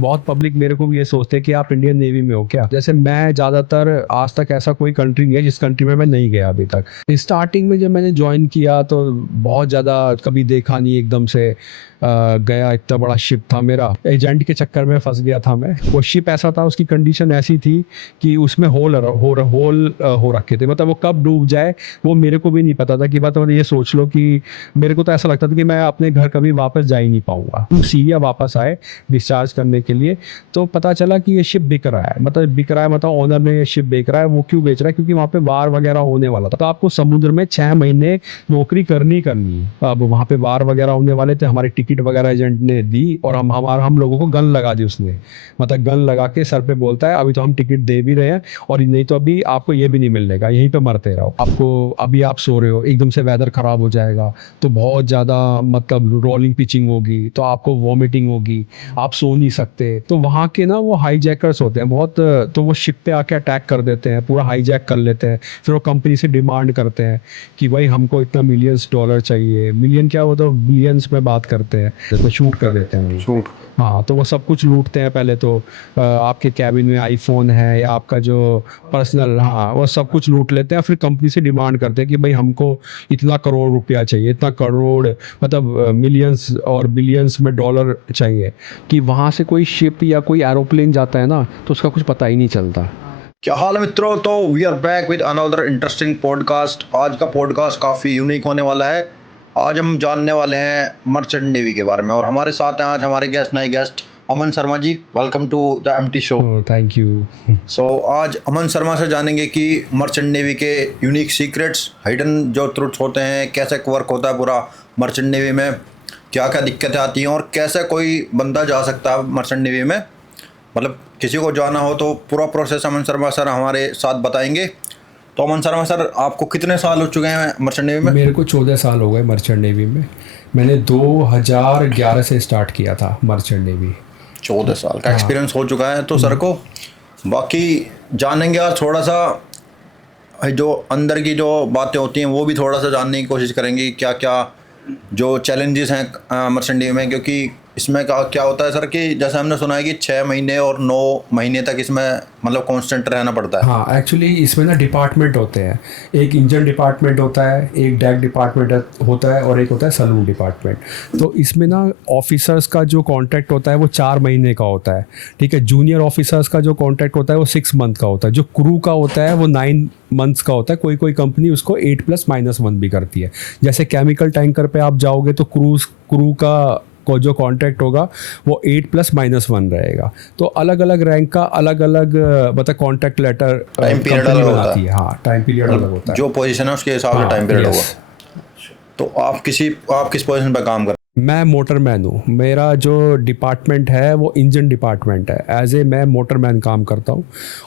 बहुत पब्लिक मेरे को भी ये सोचते हैं कि आप इंडियन नेवी में हो क्या। जैसे मैं ज़्यादातर आज तक ऐसा कोई कंट्री नहीं है जिस कंट्री में मैं नहीं गया अभी तक। स्टार्टिंग में जब मैंने ज्वाइन किया तो बहुत ज़्यादा कभी देखा नहीं, एकदम से गया। इतना बड़ा शिप था, मेरा एजेंट के चक्कर में फंस गया था मैं। वो शिप ऐसा था, उसकी कंडीशन ऐसी थी कि उसमें होल हो रखे थे, मतलब वो कब डूब जाए वो मेरे को भी नहीं पता था। कि मतलब ये सोच लो कि मेरे को तो ऐसा लगता था कि मैं अपने घर कभी वापस जा ही नहीं पाऊंगा। हम सीरिया वापस आए डिस्चार्ज करने के लिए, तो पता चला कि ये शिप बिक रहा है। मतलब ओनर ने ये शिप बेच रहा है। वो क्यों बेच रहा है? क्योंकि वहाँ पे वार वगैरह होने वाला था, तो आपको समुद्र में 6 महीने नौकरी करनी है। अब वहाँ पे वार वगैरह होने वाले थे, हमारी टिकट वगैरह एजेंट ने दी और हम लोगों को गन लगा दी उसने। मतलब गन लगा के सर पे बोलता है अभी तो हम टिकट दे भी रहे हैं और नहीं तो अभी आपको ये भी नहीं मिलने का, यहीं पे मरते रहो। आपको अभी आप सो रहे हो, एकदम से वेदर खराब हो जाएगा तो बहुत ज़्यादा मतलब रोलिंग पिचिंग होगी, तो आपको वॉमिटिंग होगी, आप सो नहीं सकते। तो वहाँ के ना वो हाईजैकर्स होते हैं बहुत, तो वो शिप पे आके अटैक कर देते हैं, पूरा हाईजैक कर लेते हैं। फिर वो कंपनी से डिमांड करते हैं कि भाई हमको इतना मिलियंस डॉलर चाहिए। मिलियन क्या, वो तो बिलियंस में बात करते हैं, तो शूट कर देते हैं शूट। हाँ, तो वो सब कुछ लूटते हैं। पहले तो आपके कैबिन में आईफोन है या आपका जो पर्सनल, हाँ, वो सब कुछ लूट लेते हैं। फिर कंपनी से डिमांड करते हैं कि भाई हमको इतना करोड़ रुपया चाहिए, इतना करोड़ मतलब मिलियंस और बिलियंस में डॉलर चाहिए। कि वहाँ से कोई शिप या कोई एरोप्लेन जाता है ना तो उसका कुछ पता ही नहीं चलता। क्या हाल है मित्रों? तो we are back with another interesting podcast. आज का पॉडकास्ट काफ़ी यूनिक होने वाला है। आज हम जानने वाले हैं मर्चेंट नेवी के बारे में और हमारे साथ हैं आज हमारे नए guest Aman Sharma ji. Welcome to the empty show. Thank you. So आज अमन शर्मा से जानेंगे कि मर्चेंट नेवी के यूनिक सीक्रेट्स, हिडन जो ट्रुथ्स होते हैं, कैसे वर्क होता है पूरा मर्चेंट नेवी में, क्या क्या दिक्कतें आती हैं और कैसे कोई बंदा जा सकता है मर्चेंट नेवी में। मतलब किसी को जाना हो तो पूरा प्रोसेस अमन शर्मा सर हमारे साथ बताएंगे। तो अमन शर्मा सर, आपको कितने साल हो चुके हैं मर्चेंट नेवी में? मेरे को 14 साल हो गए मर्चेंट नेवी में। मैंने 2011 से स्टार्ट किया था मर्चेंट नेवी। 14 साल का एक्सपीरियंस हो चुका है तो सर को बाकी जानेंगे। और थोड़ा सा जो अंदर की जो बातें होती हैं वो भी थोड़ा सा जानने की कोशिश करेंगे, क्या क्या जो चैलेंजेस हैं मर्चेंट नेवी में। क्योंकि इसमें क्या होता है सर कि जैसे हमने सुना है कि 6 महीने और 9 महीने तक इसमें मतलब कांस्टेंट रहना पड़ता है। हाँ, एक्चुअली इसमें ना डिपार्टमेंट होते हैं। एक इंजन डिपार्टमेंट होता है, एक डेक डिपार्टमेंट होता है और एक होता है सलून डिपार्टमेंट। तो इसमें ना ऑफिसर्स का जो कॉन्ट्रैक्ट होता है वो 4 महीने का होता है, ठीक है। जूनियर ऑफिसर्स का जो कॉन्ट्रैक्ट होता है वो 6 मंथ का होता है। जो क्रू का होता है वो 9 मंथ्स का होता है। कोई कोई कंपनी उसको 8+-1 भी करती है। जैसे केमिकल टैंकर पे आप जाओगे तो क्रू का जो कॉन्ट्रैक्ट होगा वो 8+-1 रहेगा। तो अलग अलग रैंक का अलग अलग मतलब कॉन्ट्रैक्ट लेटर टाइम पीरियड अलग होता है। हाँ, टाइम पीरियड अलग होता है। जो पोजीशन है उसके हिसाब से टाइम पीरियड होगा। तो आप किस पोजीशन पर काम कर? मैं मोटरमैन हूँ। मेरा जो डिपार्टमेंट है वो इंजन डिपार्टमेंट है। मैं मोटरमैन काम करता हूँ।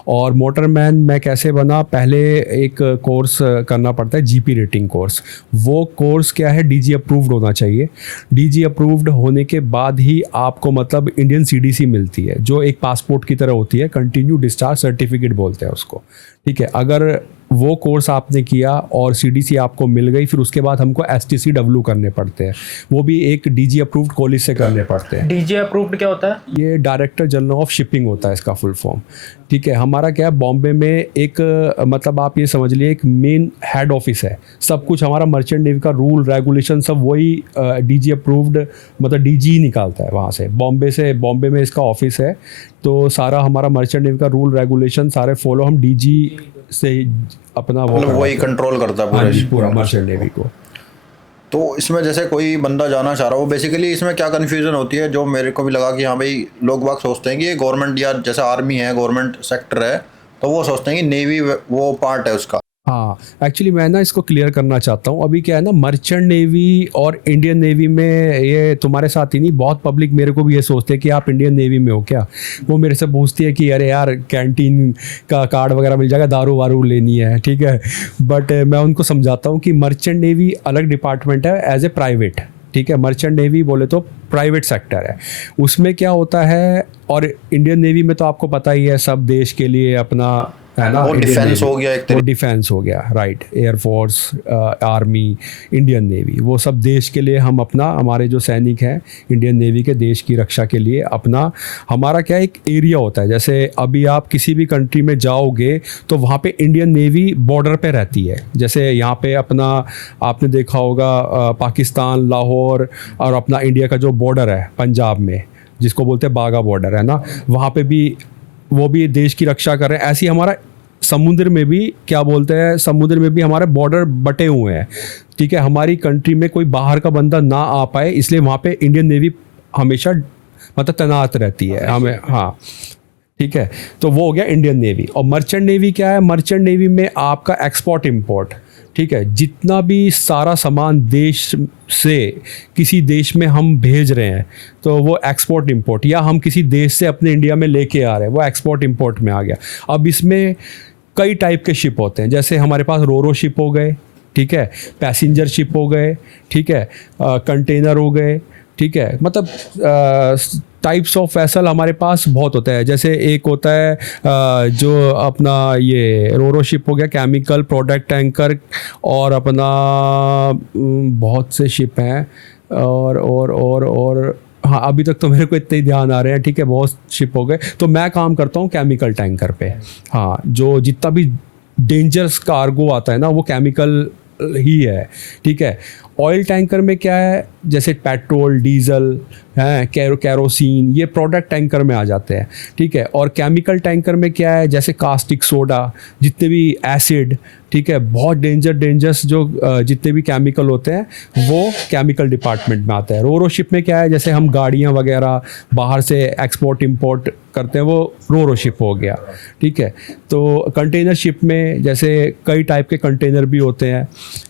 और मोटरमैन मैं कैसे बना, पहले एक कोर्स करना पड़ता है, जीपी रेटिंग कोर्स। वो कोर्स क्या है, डीजी अप्रूव्ड होना चाहिए। डीजी अप्रूव्ड होने के बाद ही आपको मतलब इंडियन सीडीसी मिलती है, जो एक पासपोर्ट की तरह होती है, कंटिन्यू डिस्चार्ज सर्टिफिकेट बोलते हैं उसको, ठीक है। अगर वो कोर्स आपने किया और सीडीसी आपको मिल गई, फिर उसके बाद हमको एसटीसीडब्ल्यू करने पड़ते हैं। वो भी एक डीजी अप्रूव्ड कॉलेज से करने पड़ते हैं। डीजी अप्रूव्ड क्या होता है? ये डायरेक्टर जनरल ऑफ शिपिंग होता है इसका फुल फॉर्म, ठीक है। हमारा क्या है, बॉम्बे में एक मतलब आप ये समझ लिए एक मेन हेड ऑफिस है। सब कुछ हमारा मर्चेंट नेवी का रूल रेगुलेशन सब वही डीजी अप्रूव्ड मतलब डीजी निकालता है वहाँ से। बॉम्बे में इसका ऑफिस है। तो सारा हमारा मर्चेंट नेवी का रूल रेगुलेशन सारे फॉलो हम डीजी से अपना वही कंट्रोल करता है पूरा मर्चेंट नेवी को। तो इसमें जैसे कोई बंदा जाना चाह रहा हो, बेसिकली इसमें क्या कन्फ्यूजन होती है, जो मेरे को भी लगा कि हाँ भाई लोग बाग सोचते हैं कि ये गवर्नमेंट या जैसे आर्मी है, गवर्नमेंट सेक्टर है, तो वो सोचते हैं कि नेवी वो पार्ट है उसका। हाँ, एक्चुअली मैं ना इसको क्लियर करना चाहता हूँ। अभी क्या है ना, मर्चेंट नेवी और इंडियन नेवी में, ये तुम्हारे साथ ही नहीं, बहुत पब्लिक मेरे को भी ये सोचते हैं कि आप इंडियन नेवी में हो क्या। वो मेरे से पूछती है कि अरे यार कैंटीन का कार्ड वगैरह मिल जाएगा, दारू वारू लेनी है, ठीक है। बट मैं उनको समझाता हूँ कि मर्चेंट नेवी अलग डिपार्टमेंट है एज ए प्राइवेट, ठीक है। मर्चेंट नेवी बोले तो प्राइवेट सेक्टर है। उसमें क्या होता है, और इंडियन नेवी में तो आपको पता ही है, सब देश के लिए अपना है ना। वो Indian डिफेंस Navy, हो गया एक वो तरीके। डिफेंस हो गया, right. Air force, army, Indian navy, वो सब देश के लिए हम अपना, हमारे जो सैनिक हैं इंडियन नेवी के, देश की रक्षा के लिए अपना, हमारा क्या एक एरिया होता है। जैसे अभी आप किसी भी कंट्री में जाओगे तो वहाँ पे इंडियन नेवी बॉर्डर पे रहती है। जैसे यहाँ पे अपना आपने देखा होगा पाकिस्तान, लाहौर और अपना इंडिया का जो बॉर्डर है पंजाब में, जिसको बोलते हैं बागा बॉर्डर, है ना, वहाँ पे भी वो भी देश की रक्षा कर रहे हैं। ऐसे ही हमारा समुद्र में भी, क्या बोलते हैं, समुद्र में भी हमारे बॉर्डर बटे हुए हैं, ठीक है। हमारी कंट्री में कोई बाहर का बंदा ना आ पाए, इसलिए वहाँ पे इंडियन नेवी हमेशा मतलब तैनात रहती है हमें, हाँ, ठीक है। तो वो हो गया इंडियन नेवी। और मर्चेंट नेवी क्या है? मर्चेंट नेवी में आपका एक्सपोर्ट इंपोर्ट, ठीक है, जितना भी सारा सामान देश से किसी देश में हम भेज रहे हैं तो वो एक्सपोर्ट इंपोर्ट, या हम किसी देश से अपने इंडिया में लेके आ रहे हैं, वो एक्सपोर्ट इंपोर्ट में आ गया। अब इसमें कई टाइप के शिप होते हैं। जैसे हमारे पास रोरो शिप हो गए, ठीक है, पैसेंजर शिप हो गए, ठीक है, कंटेनर हो गए, ठीक है। मतलब टाइप्स ऑफ वेसल हमारे पास बहुत होता है। जैसे एक होता है जो अपना ये रोरो शिप हो गया, केमिकल प्रोडक्ट टैंकर, और अपना बहुत से शिप हैं, और हाँ, अभी तक तो मेरे को इतने ही ध्यान आ रहे हैं, ठीक है, बहुत शिप हो गए। तो मैं काम करता हूँ केमिकल टैंकर पे, हाँ, जो जितना भी डेंजरस कार्गो आता है ना वो केमिकल ही है, ठीक है। ऑयल टैंकर में क्या है? जैसे पेट्रोल, डीजल हैं, कैरोसिन, ये प्रोडक्ट टैंकर में आ जाते हैं, ठीक है। और केमिकल टैंकर में क्या है? जैसे कास्टिक सोडा, जितने भी एसिड, ठीक है, बहुत डेंजरस जो जितने भी केमिकल होते हैं वो केमिकल डिपार्टमेंट में आता है। रोरो शिप में क्या है? जैसे हम गाड़ियाँ वगैरह बाहर से एक्सपोर्ट इंपोर्ट करते हैं, वो रोरो शिप हो गया, ठीक है। तो कंटेनर शिप में जैसे कई टाइप के कंटेनर भी होते हैं।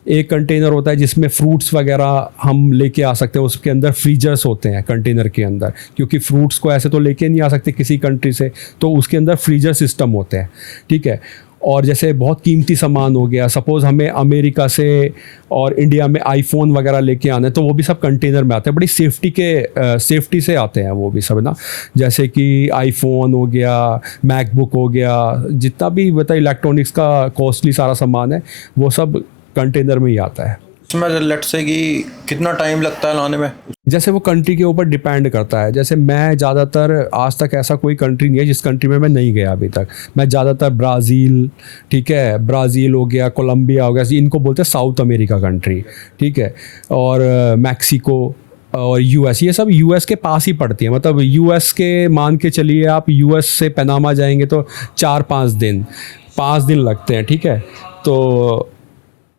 एक कंटेनर होता है जिसमें फ्रूट्स वगैरह हम लेके आ सकते हैं, उसके अंदर फ्रीजर्स होते हैं कंटेनर के अंदर, क्योंकि फ्रूट्स को ऐसे तो लेके नहीं आ सकते किसी कंट्री से, तो उसके अंदर फ्रीजर सिस्टम होते हैं, ठीक है। और जैसे बहुत कीमती सामान हो गया, सपोज़ हमें अमेरिका से और इंडिया में आईफोन वगैरह लेके आना है, तो वो भी सब कंटेनर में आते हैं। बड़ी सेफ्टी से आते हैं वो भी सब ना। जैसे कि आईफोन हो गया, मैकबुक हो गया, जितना भी बता इलेक्ट्रॉनिक्स का कॉस्टली सारा सामान है वो सब कंटेनर में ही आता है। इसमें लेट्स से कि कितना टाइम लगता है लाने में? जैसे वो कंट्री के ऊपर डिपेंड करता है। जैसे मैं ज़्यादातर, आज तक ऐसा कोई कंट्री नहीं है जिस कंट्री में मैं नहीं गया अभी तक। मैं ज़्यादातर ब्राज़ील, ठीक है, ब्राज़ील हो गया, कोलंबिया हो गया, इनको बोलते हैं साउथ अमेरिका कंट्री, ठीक है, और मैक्सिको और यूएस, ये सब यूएस के पास ही पड़ती है। मतलब यूएस के मान के चलिए आप, यूएस से पनामा जाएंगे तो 4-5 दिन, 5 दिन लगते हैं, ठीक है। तो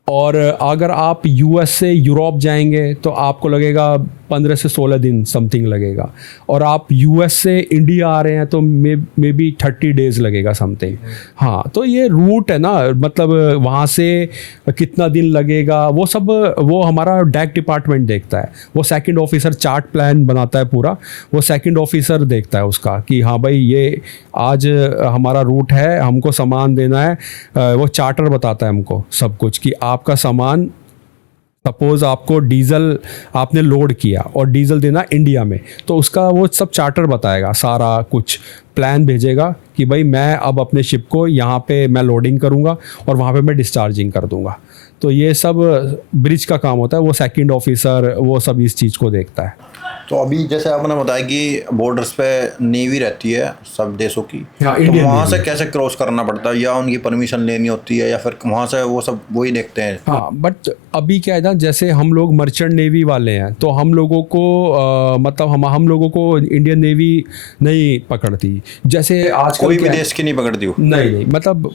और अगर आप यूएस से यूरोप जाएंगे तो आपको लगेगा 15 से 16 दिन समथिंग लगेगा। और आप यूएस से इंडिया आ रहे हैं तो मे बी 30 डेज़ लगेगा समथिंग। हाँ, तो ये रूट है ना, मतलब वहाँ से कितना दिन लगेगा वो सब वो हमारा डैक डिपार्टमेंट देखता है। वो सेकंड ऑफिसर चार्ट प्लान बनाता है पूरा, वो सेकंड ऑफिसर देखता है उसका कि हाँ भाई ये आज हमारा रूट है, हमको सामान देना है। वो चार्टर बताता है हमको सब कुछ कि आपका सामान, सपोज़ आपको डीजल आपने लोड किया और डीजल देना इंडिया में, तो उसका वो सब चार्टर बताएगा, सारा कुछ प्लान भेजेगा कि भाई मैं अब अपने शिप को यहाँ पे मैं लोडिंग करूँगा और वहाँ पे मैं डिस्चार्जिंग कर दूँगा। तो ये सब ब्रिज का काम होता है, वो सेकंड ऑफिसर वो सब इस चीज़ को देखता है। तो अभी जैसे आपने बताया कि बॉर्डर्स पे नेवी रहती है सब देशों की, हाँ, तो इंडियन वहाँ से नेवी। कैसे क्रॉस करना पड़ता है, या उनकी परमिशन लेनी होती है, या फिर वहाँ से वो सब वही देखते हैं? हाँ, बट अभी क्या है ना, जैसे हम लोग मर्चेंट नेवी वाले हैं तो हम लोगों को मतलब हम लोगों को इंडियन नेवी नहीं पकड़ती। जैसे आज कोई भी देश की नहीं पकड़ती हो? नहीं, मतलब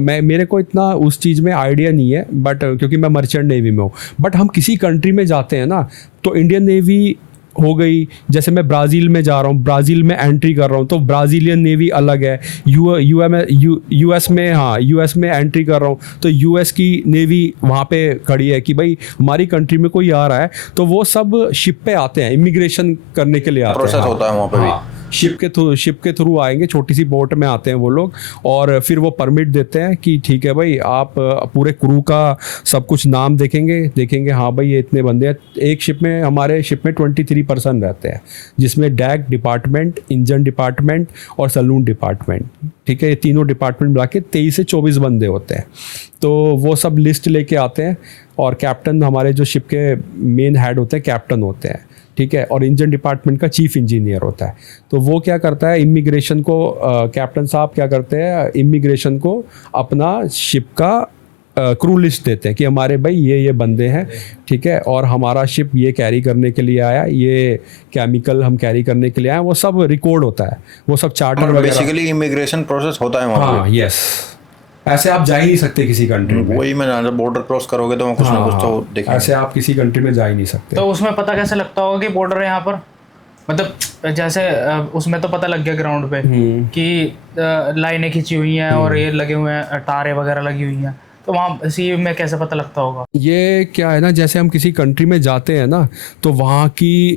मैं, मेरे को इतना उस चीज़ में आइडिया नहीं है, बट क्योंकि मैं मर्चेंट नेवी में हूँ। बट हम किसी कंट्री में जाते हैं ना तो इंडियन नेवी हो गई, जैसे मैं ब्राज़ील में जा रहा हूँ, ब्राज़ील में एंट्री कर रहा हूँ तो ब्राज़ीलियन नेवी अलग है। यूएस में, हाँ, यूएस में एंट्री कर रहा हूँ तो यूएस की नेवी वहाँ पे खड़ी है कि भाई हमारी कंट्री में कोई आ रहा है, तो वो सब शिप पे आते हैं, इमिग्रेशन करने के लिए आते हैं। प्रोसेस होता है वहाँ पे भी? हाँ, शिप के थ्रू आएंगे, छोटी सी बोट में आते हैं वो लोग, और फिर वो परमिट देते हैं कि ठीक है भाई, आप पूरे क्रू का सब कुछ नाम देखेंगे हाँ भाई ये इतने बंदे हैं। एक शिप में, हमारे शिप में 23 पर्सन रहते हैं, जिसमें डैक डिपार्टमेंट, इंजन डिपार्टमेंट और सलून डिपार्टमेंट, ठीक है, ये तीनों डिपार्टमेंट मिला के 23 से 24 बंदे होते हैं। तो वो सब लिस्ट लेके आते हैं, और कैप्टन, हमारे जो शिप के मेन हेड होते हैं कैप्टन होते हैं, ठीक है, और इंजन डिपार्टमेंट का चीफ इंजीनियर होता है। तो वो क्या करता है, इमिग्रेशन को, कैप्टन साहब क्या करते हैं, इमिग्रेशन को अपना शिप का क्रू लिस्ट देते हैं कि हमारे भाई ये बंदे हैं, ठीक है, और हमारा शिप ये कैरी करने के लिए आया, ये केमिकल हम कैरी करने के लिए आए, वो सब रिकॉर्ड होता है, वो सब चार्टर वगैरह। बेसिकली इमिग्रेशन प्रोसेस होता है वहाँ हाँ, यस, ऐसे आप जा ही नहीं सकते किसी कंट्री में। वही मैं जान रहा, बॉर्डर क्रॉस करोगे तो कुछ ना कुछ तो देखेंगे। ऐसे आप किसी कंट्री में जा ही नहीं सकते। तो उसमें पता कैसे लगता होगा कि बॉर्डर है यहाँ पर, मतलब जैसे उसमें तो पता लग गया ग्राउंड पे कि लाइनें खींची हुई हैं और ये लगे हुए हैं, तारे वगैरह लगी हुई हैं, तो वहाँ सी में कैसे पता लगता होगा? ये क्या है ना, जैसे हम किसी कंट्री में जाते हैं ना, तो वहाँ की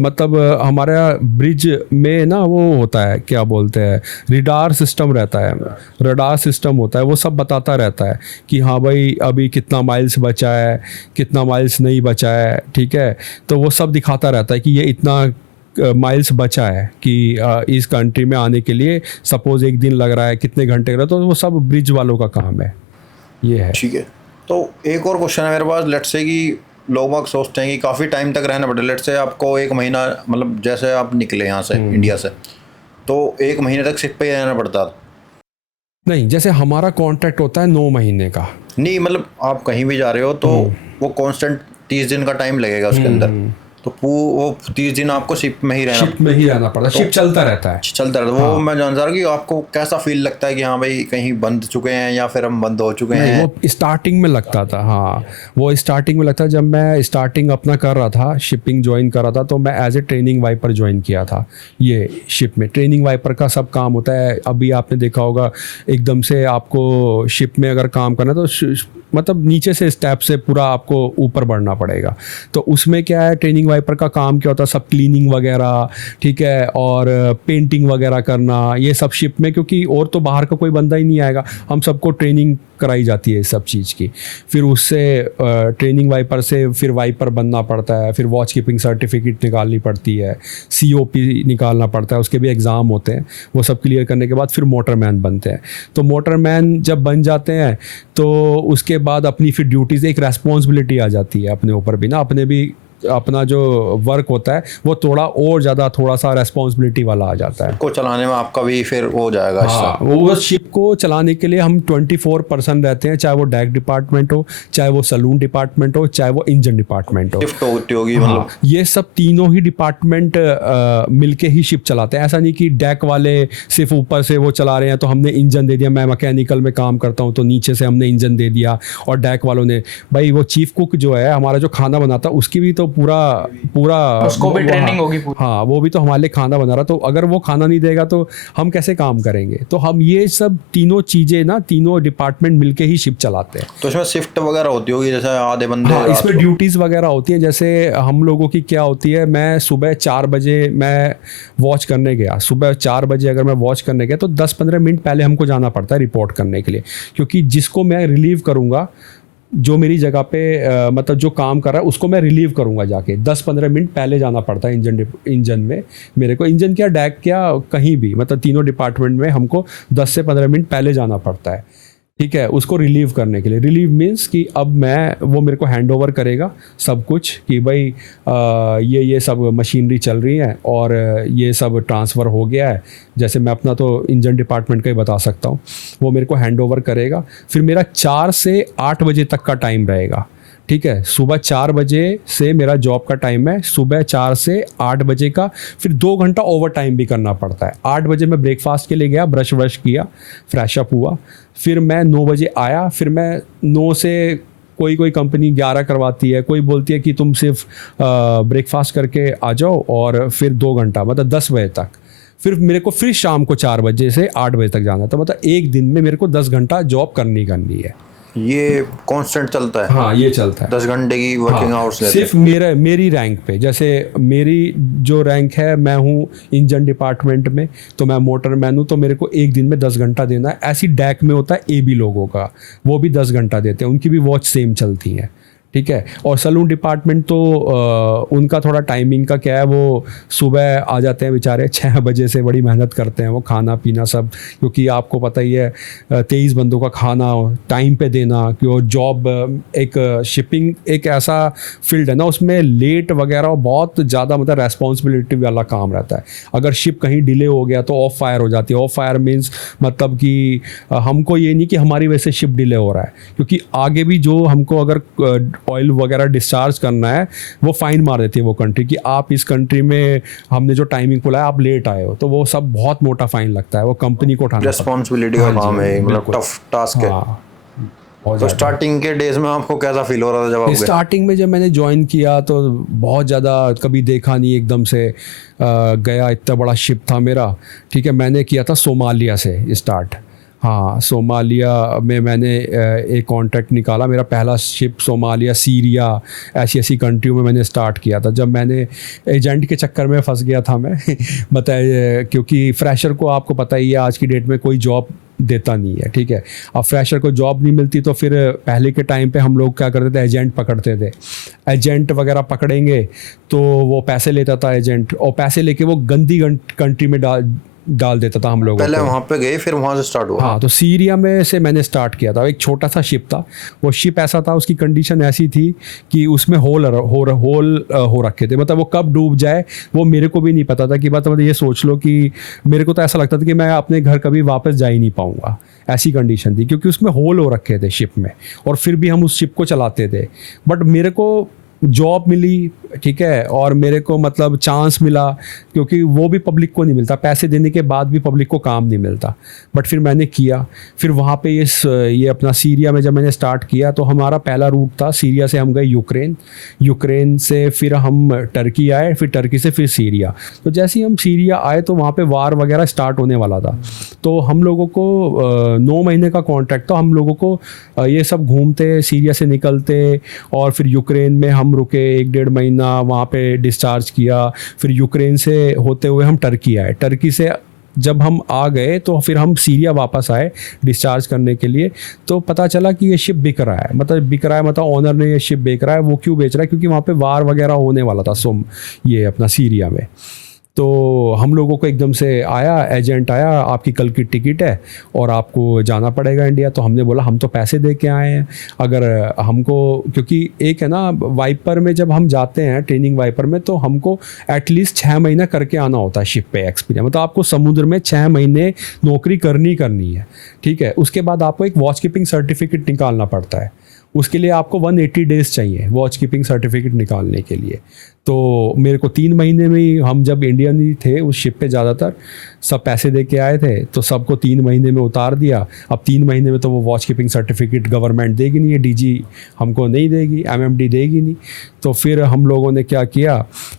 मतलब हमारा ब्रिज में ना वो होता है, क्या बोलते हैं, रडार सिस्टम रहता है, रडार सिस्टम होता है, वो सब बताता रहता है कि हाँ भाई अभी कितना माइल्स बचा है, कितना माइल्स नहीं बचा है, ठीक है, तो वो सब दिखाता रहता है कि ये इतना माइल्स बचा है कि इस कंट्री में आने के लिए सपोज 1 दिन लग रहा है, कितने घंटे लग रहा है, तो वो सब ब्रिज वालों का काम है, ये है। ठीक है, तो एक और क्वेश्चन है मेरे पास। लेट्स से कि लोग बाग सोचते हैं कि काफ़ी टाइम तक रहना पड़ता है। लेट्स से आपको 1 महीना, मतलब जैसे आप निकले यहाँ से इंडिया से, तो 1 महीने तक शिप पे ही रहना पड़ता? नहीं, जैसे हमारा कॉन्ट्रैक्ट होता है 9 महीने का। नहीं, मतलब आप कहीं भी जा रहे हो तो वो कांस्टेंट 30 दिन का टाइम लगेगा उसके अंदर, तो वो 30 दिन आपको शिप में ही रहना पड़ता है, शिप चलता रहता है। वो मैं जान रहा हूँ कि आपको कैसा फील लगता है कि हाँ भाई कहीं बंद चुके हैं या फिर हम बंद हो चुके हैं? वो स्टार्टिंग में लगता था, हाँ, वो स्टार्टिंग में लगता, जब मैं स्टार्टिंग अपना कर रहा था, शिपिंग ज्वाइन कर रहा था, तो मैं एज ए ट्रेनिंग वाइपर ज्वाइन किया था ये शिप में। ट्रेनिंग वाइपर का सब काम होता है, अभी आपने देखा होगा, एकदम से आपको शिप में अगर काम करना तो मतलब नीचे से स्टेप से पूरा आपको ऊपर बढ़ना पड़ेगा। तो उसमें क्या है, ट्रेनिंग वाइपर का काम क्या होता है, सब क्लीनिंग वगैरह, ठीक है, और पेंटिंग वगैरह करना, ये सब शिप में, क्योंकि और तो बाहर का कोई बंदा ही नहीं आएगा, हम सबको ट्रेनिंग कराई जाती है इस सब चीज़ की। फिर उससे ट्रेनिंग वाइपर से फिर वाइपर बनना पड़ता है, फिर वॉच कीपिंग सर्टिफिकेट निकालनी पड़ती है, COP निकालना पड़ता है, उसके भी एग्ज़ाम होते हैं। वो सब क्लियर करने के बाद फिर मोटरमैन बनते हैं। तो मोटरमैन जब बन जाते हैं तो उसके बाद अपनी फिर ड्यूटीज़, एक रेस्पॉन्सिबिलिटी आ जाती है अपने ऊपर भी ना, अपने भी अपना जो वर्क होता है वो थोड़ा सा रेस्पॉन्सिबिलिटी वाला आ जाता है। को चलाने में आपका भी फिर हो जाएगा। हाँ, वो शिप को चलाने के लिए हम 24 पर्सन रहते हैं, चाहे वो डैक डिपार्टमेंट हो, चाहे वो सलून डिपार्टमेंट हो, चाहे वो इंजन डिपार्टमेंट हो। शिफ्ट होती होगी, हाँ, मतलब ये सब तीनों ही डिपार्टमेंट मिलके ही शिप चलाते हैं। ऐसा नहीं कि डैक वाले सिर्फ ऊपर से वो चला रहे हैं तो हमने इंजन दे दिया, मैं मैकेनिकल में काम करता हूँ तो नीचे से हमने इंजन दे दिया, और डैक वालों ने, भाई वो चीफ कुक जो है हमारा, जो खाना बनाता है, उसकी भी तो पूरा उसको भी ट्रेनिंग होगी पूरी। हाँ, वो भी तो हमारे लिए खाना बना रहा, तो अगर वो खाना नहीं देगा तो हम कैसे काम करेंगे? तो हम ये सब तीनों चीजें ना, तीनों डिपार्टमेंट मिलके ही शिप चलाते हैं। तो इसमें शिफ्ट वगैरह होती होगी, जैसे आधे बंदे? हाँ, इसमें ड्यूटीज वगैरह होती है। जैसे हम लोगों की क्या होती है, मैं सुबह 4 बजे मैं वॉच करने गया, सुबह 4 बजे अगर मैं वॉच करने गया तो 10-15 मिनट पहले हमको जाना पड़ता है रिपोर्ट करने के लिए, क्योंकि जिसको मैं रिलीव करूंगा, जो मेरी जगह पे मतलब जो काम कर रहा है उसको मैं रिलीव करूंगा, जाके 10-15 मिनट पहले जाना पड़ता है इंजन में। मेरे को इंजन क्या, डैक क्या, कहीं भी, मतलब तीनों डिपार्टमेंट में हमको 10 से 15 मिनट पहले जाना पड़ता है, ठीक है, उसको रिलीव करने के लिए। रिलीव मीन्स कि अब वो मेरे को हैंड ओवर करेगा सब कुछ कि भाई ये सब मशीनरी चल रही है और ये सब ट्रांसफ़र हो गया है। जैसे मैं अपना तो इंजन डिपार्टमेंट का ही बता सकता हूँ, वो मेरे को हैंड ओवर करेगा। फिर मेरा 4 से 8 बजे तक का टाइम रहेगा, ठीक है, सुबह 4 बजे से मेरा जॉब का टाइम है, सुबह 4 से 8 बजे का। फिर 2 घंटा ओवर टाइम भी करना पड़ता है। 8 बजे मैं ब्रेकफास्ट के लिए गया, ब्रश व्रश किया, फ्रेश अप हुआ, फिर मैं 9 बजे आया। फिर मैं 9 से कोई कंपनी 11 करवाती है, कोई बोलती है कि तुम सिर्फ ब्रेकफास्ट करके आ जाओ, और फिर 2 घंटा मतलब 10 बजे तक। फिर मेरे को फिर शाम को 4 बजे से 8 बजे तक जाना था, मतलब एक दिन में मेरे को 10 घंटा जॉब करनी है। ये कांस्टेंट चलता है? हाँ, ये चलता है। 10 घंटे की वर्किंग आवर्स रहते हैं? सिर्फ मेरी रैंक पे, जैसे मेरी जो रैंक है, मैं हूँ इंजन डिपार्टमेंट में, तो मैं मोटरमैन हूँ, तो मेरे को एक दिन में 10 घंटा देना है। ऐसी डैक में होता है AB लोगों का, वो भी 10 घंटा देते हैं, उनकी भी वॉच सेम चलती है, ठीक है। और सलून डिपार्टमेंट तो उनका थोड़ा टाइमिंग का क्या है, वो सुबह आ जाते हैं बेचारे 6 बजे से, बड़ी मेहनत करते हैं वो, खाना पीना सब, क्योंकि आपको पता ही है 23 बंदों का खाना टाइम पे देना, क्योंकि जॉब एक शिपिंग एक ऐसा फील्ड है ना, उसमें लेट वगैरह बहुत ज़्यादा मतलब रेस्पॉन्सिबिलिटी वाला काम रहता है। अगर शिप कहीं डिले हो गया तो ऑफ फायर हो जाती है। ऑफ फायर मीन्स मतलब कि हमको ये नहीं कि हमारी वजह से शिप डिले हो रहा है, क्योंकि आगे भी जो हमको अगर ऑयल वगैरह डिस्चार्ज करना है, वो फाइन मार देती है वो कंट्री कि आप इस कंट्री में हमने जो टाइमिंग बोला है आप लेट आए हो, तो वो सब बहुत मोटा फाइन लगता है, वो कंपनी को उठाना रिस्पॉन्सिबिलिटी का काम है, मतलब टफ टास्क है। तो स्टार्टिंग के डेज में आपको कैसा फील हो रहा था जब आप स्टार्टिंग में जब मैंने ज्वाइन किया तो बहुत ज़्यादा कभी देखा नहीं, एकदम से गया, इतना बड़ा शिप था मेरा, ठीक है। मैंने किया था सोमालिया से स्टार्ट। हाँ, सोमालिया में मैंने एक कॉन्ट्रैक्ट निकाला, मेरा पहला शिप सोमालिया, सीरिया, ऐसी कंट्रियों में मैंने स्टार्ट किया था। जब मैंने एजेंट के चक्कर में फंस गया था मैं बताए, क्योंकि फ्रेशर को आपको पता ही है आज की डेट में कोई जॉब देता नहीं है, ठीक है। अब फ्रेशर को जॉब नहीं मिलती तो फिर पहले के टाइम पे हम लोग क्या करते थे, एजेंट पकड़ते थे। एजेंट वगैरह पकड़ेंगे तो वो पैसे लेता था एजेंट, और पैसे लेके वो गंदी कंट्री में डाल देता था हम लोगों को। पहले वहाँ पे गए, फिर वहाँ से स्टार्ट हुआ? हाँ, तो सीरिया में से मैंने स्टार्ट किया था। एक छोटा सा शिप था, वो शिप ऐसा था, उसकी कंडीशन ऐसी थी कि उसमें होल हो रखे थे, मतलब वो कब डूब जाए वो मेरे को भी नहीं पता था। कि मतलब ये सोच लो कि मेरे को तो ऐसा लगता था कि मैं अपने घर कभी वापस जा ही नहीं पाऊंगा, ऐसी कंडीशन थी, क्योंकि उसमें होल हो रखे थे शिप में, और फिर भी हम उस शिप को चलाते थे। बट मेरे को जॉब मिली, ठीक है, और मेरे को मतलब चांस मिला, क्योंकि वो भी पब्लिक को नहीं मिलता, पैसे देने के बाद भी पब्लिक को काम नहीं मिलता। बट फिर मैंने किया, फिर वहाँ पे ये अपना सीरिया में जब मैंने स्टार्ट किया तो हमारा पहला रूट था, सीरिया से हम गए यूक्रेन से फिर हम टर्की आए, फिर टर्की से फिर सीरिया। तो जैसे ही हम सीरिया आए तो वहाँ पे वार वगैरह स्टार्ट होने वाला था, तो हम लोगों को 9 महीने का कॉन्ट्रैक्ट था। हम लोगों को ये सब घूमते, सीरिया से निकलते, और फिर यूक्रेन में हम रुके 1-1.5 महीना, वहाँ पे डिस्चार्ज किया। फिर यूक्रेन से होते हुए हम टर्की आए। टर्की से जब हम आ गए तो फिर हम सीरिया वापस आए डिस्चार्ज करने के लिए। तो पता चला कि ये शिप बिक रहा है, मतलब ऑनर ने ये शिप बेच रहा है। वो क्यों बेच रहा है? क्योंकि वहाँ पे वार वगैरह होने वाला था ये अपना सीरिया में। तो हम लोगों को एकदम से एजेंट आया, आपकी कल की टिकट है और आपको जाना पड़ेगा इंडिया। तो हमने बोला हम तो पैसे दे के आए हैं, अगर हमको, क्योंकि एक है ना वाइपर में जब हम जाते हैं ट्रेनिंग वाइपर में, तो हमको एटलीस्ट 6 महीना करके आना होता है शिप पे एक्सपीरियंस, मतलब आपको समुद्र में 6 महीने नौकरी करनी है, ठीक है। उसके बाद आपको एक वॉच कीपिंग सर्टिफिकेट निकालना पड़ता है, उसके लिए आपको 180 डेज चाहिए वॉच कीपिंग सर्टिफिकेट निकालने के लिए। तो मेरे को 3 महीने में ही, हम जब इंडियन ही थे उस शिप पे, ज़्यादातर सब पैसे दे के आए थे, तो सबको 3 महीने में उतार दिया। अब 3 महीने में तो वो वॉच कीपिंग सर्टिफिकेट गवर्नमेंट देगी नहीं, DG हमको नहीं देगी, MMD देगी नहीं। तो फिर हम लोगों ने क्या किया,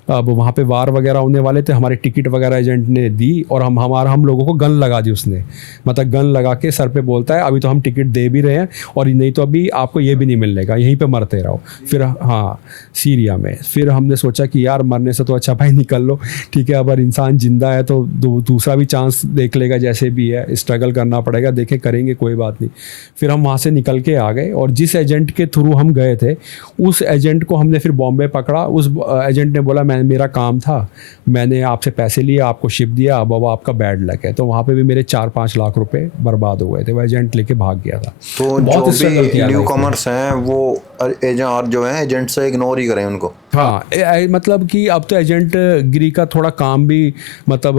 अब वहाँ पे वार वगैरह होने वाले थे, हमारी टिकट वगैरह एजेंट ने दी, और हम लोगों को गन लगा दी उसने, मतलब गन लगा के सर पे बोलता है अभी तो हम टिकट दे भी रहे हैं, और नहीं तो अभी आपको ये भी नहीं मिलने का, यहीं पे मरते रहो। फिर हाँ, सीरिया में फिर हमने सोचा कि यार मरने से तो अच्छा भाई निकल लो, ठीक है। अगर इंसान जिंदा है तो दूसरा भी चांस देख लेगा, जैसे भी है स्ट्रगल करना पड़ेगा, देखें करेंगे, कोई बात नहीं। फिर हम वहाँ से निकल के आ गए, और जिस एजेंट के थ्रू हम गए थे उस एजेंट को हमने फिर बॉम्बे पकड़ा। उस एजेंट ने बोला मेरा काम था, मैंने आपसे पैसे लिए, आपको शिप दिया, अब आपका बैड लक है। तो वहाँ पे भी मेरे 4-5 लाख रुपए बर्बाद हो गए थे, वो एजेंट लेके भाग गया था। तो जो भी न्यू कॉमर्स हैं वो जो है एजेंट से इग्नोर ही करें उनको। हाँ, मतलब कि अब तो एजेंट गिरी का थोड़ा काम भी, मतलब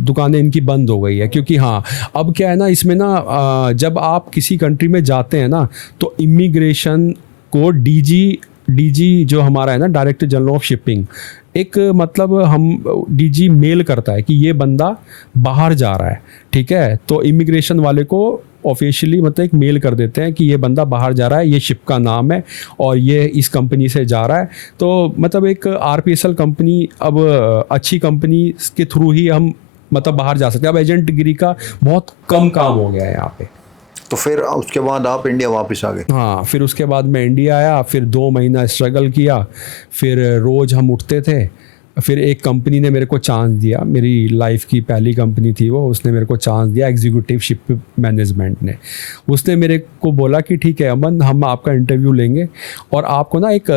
दुकानें इनकी बंद हो गई है, क्योंकि हाँ अब क्या है ना, इसमें ना जब आप किसी कंट्री में जाते हैं ना, तो इमिग्रेशन को DG जो हमारा है ना, डायरेक्टर जनरल ऑफ शिपिंग, एक मतलब हम DG मेल करता है कि ये बंदा बाहर जा रहा है, ठीक है। तो इमिग्रेशन वाले को ऑफिशियली मतलब एक मेल कर देते हैं कि ये बंदा बाहर जा रहा है, ये शिप का नाम है और ये इस कंपनी से जा रहा है। तो मतलब एक RPSL कंपनी, अब अच्छी कंपनी के थ्रू ही हम मतलब बाहर जा सकते हैं। अब एजेंट गिरी का बहुत कम काम हो गया है यहाँ पे। तो फिर उसके बाद आप इंडिया वापस आ गए? हाँ, फिर उसके बाद मैं इंडिया आया, फिर 2 महीना स्ट्रगल किया, फिर रोज़ हम उठते थे। फिर एक कंपनी ने मेरे को चांस दिया, मेरी लाइफ की पहली कंपनी थी वो, उसने मेरे को चांस दिया, एग्जीक्यूटिव शिप मैनेजमेंट ने। उसने मेरे को बोला कि ठीक है अमन, हम आपका इंटरव्यू लेंगे और आपको ना एक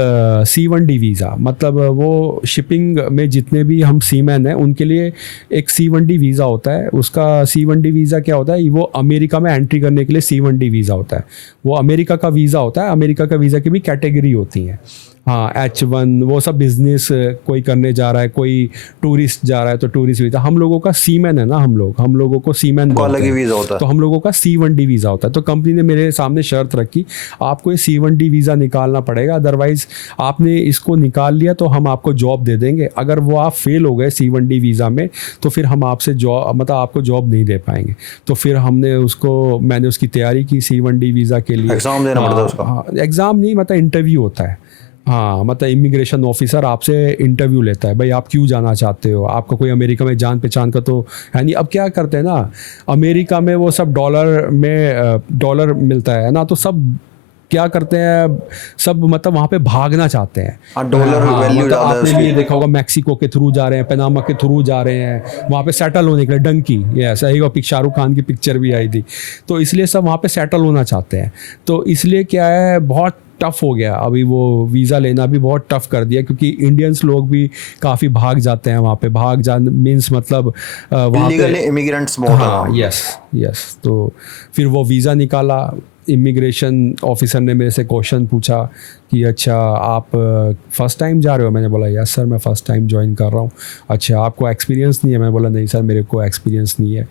C1D वीज़ा, मतलब वो शिपिंग में जितने भी हम सीमैन हैं उनके लिए एक C1D वीज़ा होता है। उसका C1D वीज़ा क्या होता है, वो अमेरिका में एंट्री करने के लिए C1D वीज़ा होता है। वो अमेरिका का वीज़ा होता है, अमेरिका का वीज़ा की भी कैटेगरी होती हैं। हाँ, H1 वो सब बिजनेस कोई करने जा रहा है, कोई टूरिस्ट जा रहा है तो टूरिस्ट वीज़ा। हम लोगों का सीमैन है ना, हम लोगों को सीमैन को अलग ही वीज़ा होता है, तो हम लोगों का C1D वीज़ा होता है। तो कंपनी ने मेरे सामने शर्त रखी, आपको ये C1D वीज़ा निकालना पड़ेगा, अदरवाइज़ आपने इसको निकाल लिया तो हम आपको जॉब दे देंगे। अगर वो आप फेल हो गए C1D वीज़ा में तो फिर हम आपसे जॉब, मतलब आपको जॉब नहीं दे पाएंगे। तो फिर मैंने उसकी तैयारी की C1D वीज़ा के लिए। एग्ज़ाम देना पड़ता है उसका? हाँ, एग्ज़ाम नहीं, मतलब इंटरव्यू होता है। हाँ, मतलब इमिग्रेशन ऑफिसर आपसे इंटरव्यू लेता है, भाई आप क्यों जाना चाहते हो, आपका कोई अमेरिका में जान पहचान का तो है नहीं। अब क्या करते हैं ना, अमेरिका में वो सब डॉलर मिलता है ना, तो सब क्या करते हैं, सब मतलब वहाँ पे भागना चाहते हैं। डॉलर वैल्यू मतलब ज़्यादा है आपने उसकी। ये देखा होगा, मैक्सिको के थ्रू जा रहे हैं, पनामा के थ्रू जा रहे हैं, वहाँ पे सेटल होने के लिए डंकी, ये ऐसा ही शाहरुख खान की पिक्चर भी आई थी। तो इसलिए सब वहाँ पे सेटल होना चाहते हैं। तो इसलिए क्या है, बहुत टफ हो गया अभी वो वीज़ा लेना भी बहुत टफ कर दिया, क्योंकि इंडियंस लोग भी काफ़ी भाग जाते हैं वहाँ पे। भाग जान मीन्स मतलब वहाँ पे इमिग्रेंट्स बहुत हैं। हाँ, यस। तो फिर वो वीज़ा निकाला, इमिग्रेशन ऑफिसर ने मेरे से क्वेश्चन पूछा कि अच्छा आप फ़र्स्ट टाइम जा रहे हो? मैंने बोला यस सर, मैं फ़र्स्ट टाइम ज्वाइन कर रहा हूँ। अच्छा, आपको एक्सपीरियंस नहीं है? मैं बोला नहीं सर, मेरे को एक्सपीरियंस नहीं है।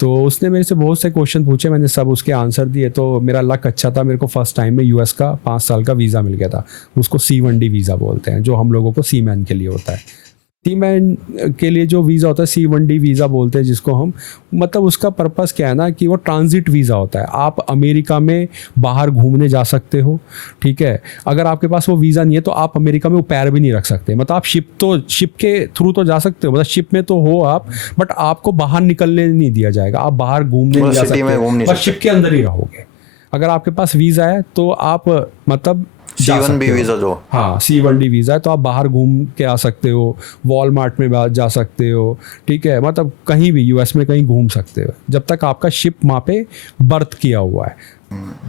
तो उसने मेरे से बहुत से क्वेश्चन पूछे, मैंने सब उसके आंसर दिए। तो मेरा लक अच्छा था, मेरे को फ़र्स्ट टाइम में US का 5 साल का वीज़ा मिल गया था। उसको C1D वीज़ा बोलते हैं, जो हम लोगों को सीमैन के लिए होता है। सीमैन के लिए जो वीज़ा होता है C1D वीज़ा बोलते हैं जिसको हम, मतलब उसका पर्पस क्या है ना कि वो ट्रांजिट वीज़ा होता है। आप अमेरिका में बाहर घूमने जा सकते हो, ठीक है। अगर आपके पास वो वीज़ा नहीं है तो आप अमेरिका में वो पैर भी नहीं रख सकते। मतलब आप शिप के थ्रू तो जा सकते हो, मतलब शिप में तो हो आप, बट आपको बाहर निकलने नहीं दिया जाएगा, आप बाहर घूमने नहीं जा सकते, बस शिप के अंदर ही रहोगे। अगर आपके पास वीज़ा है तो आप मतलब C1B वीज़ा जो, हाँ C1D वीज़ा है तो आप बाहर घूम के आ सकते हो, वॉलमार्ट में जा सकते हो, ठीक है। मतलब कहीं भी US में कहीं घूम सकते हो जब तक आपका शिप वहाँ पे बर्थ किया हुआ है,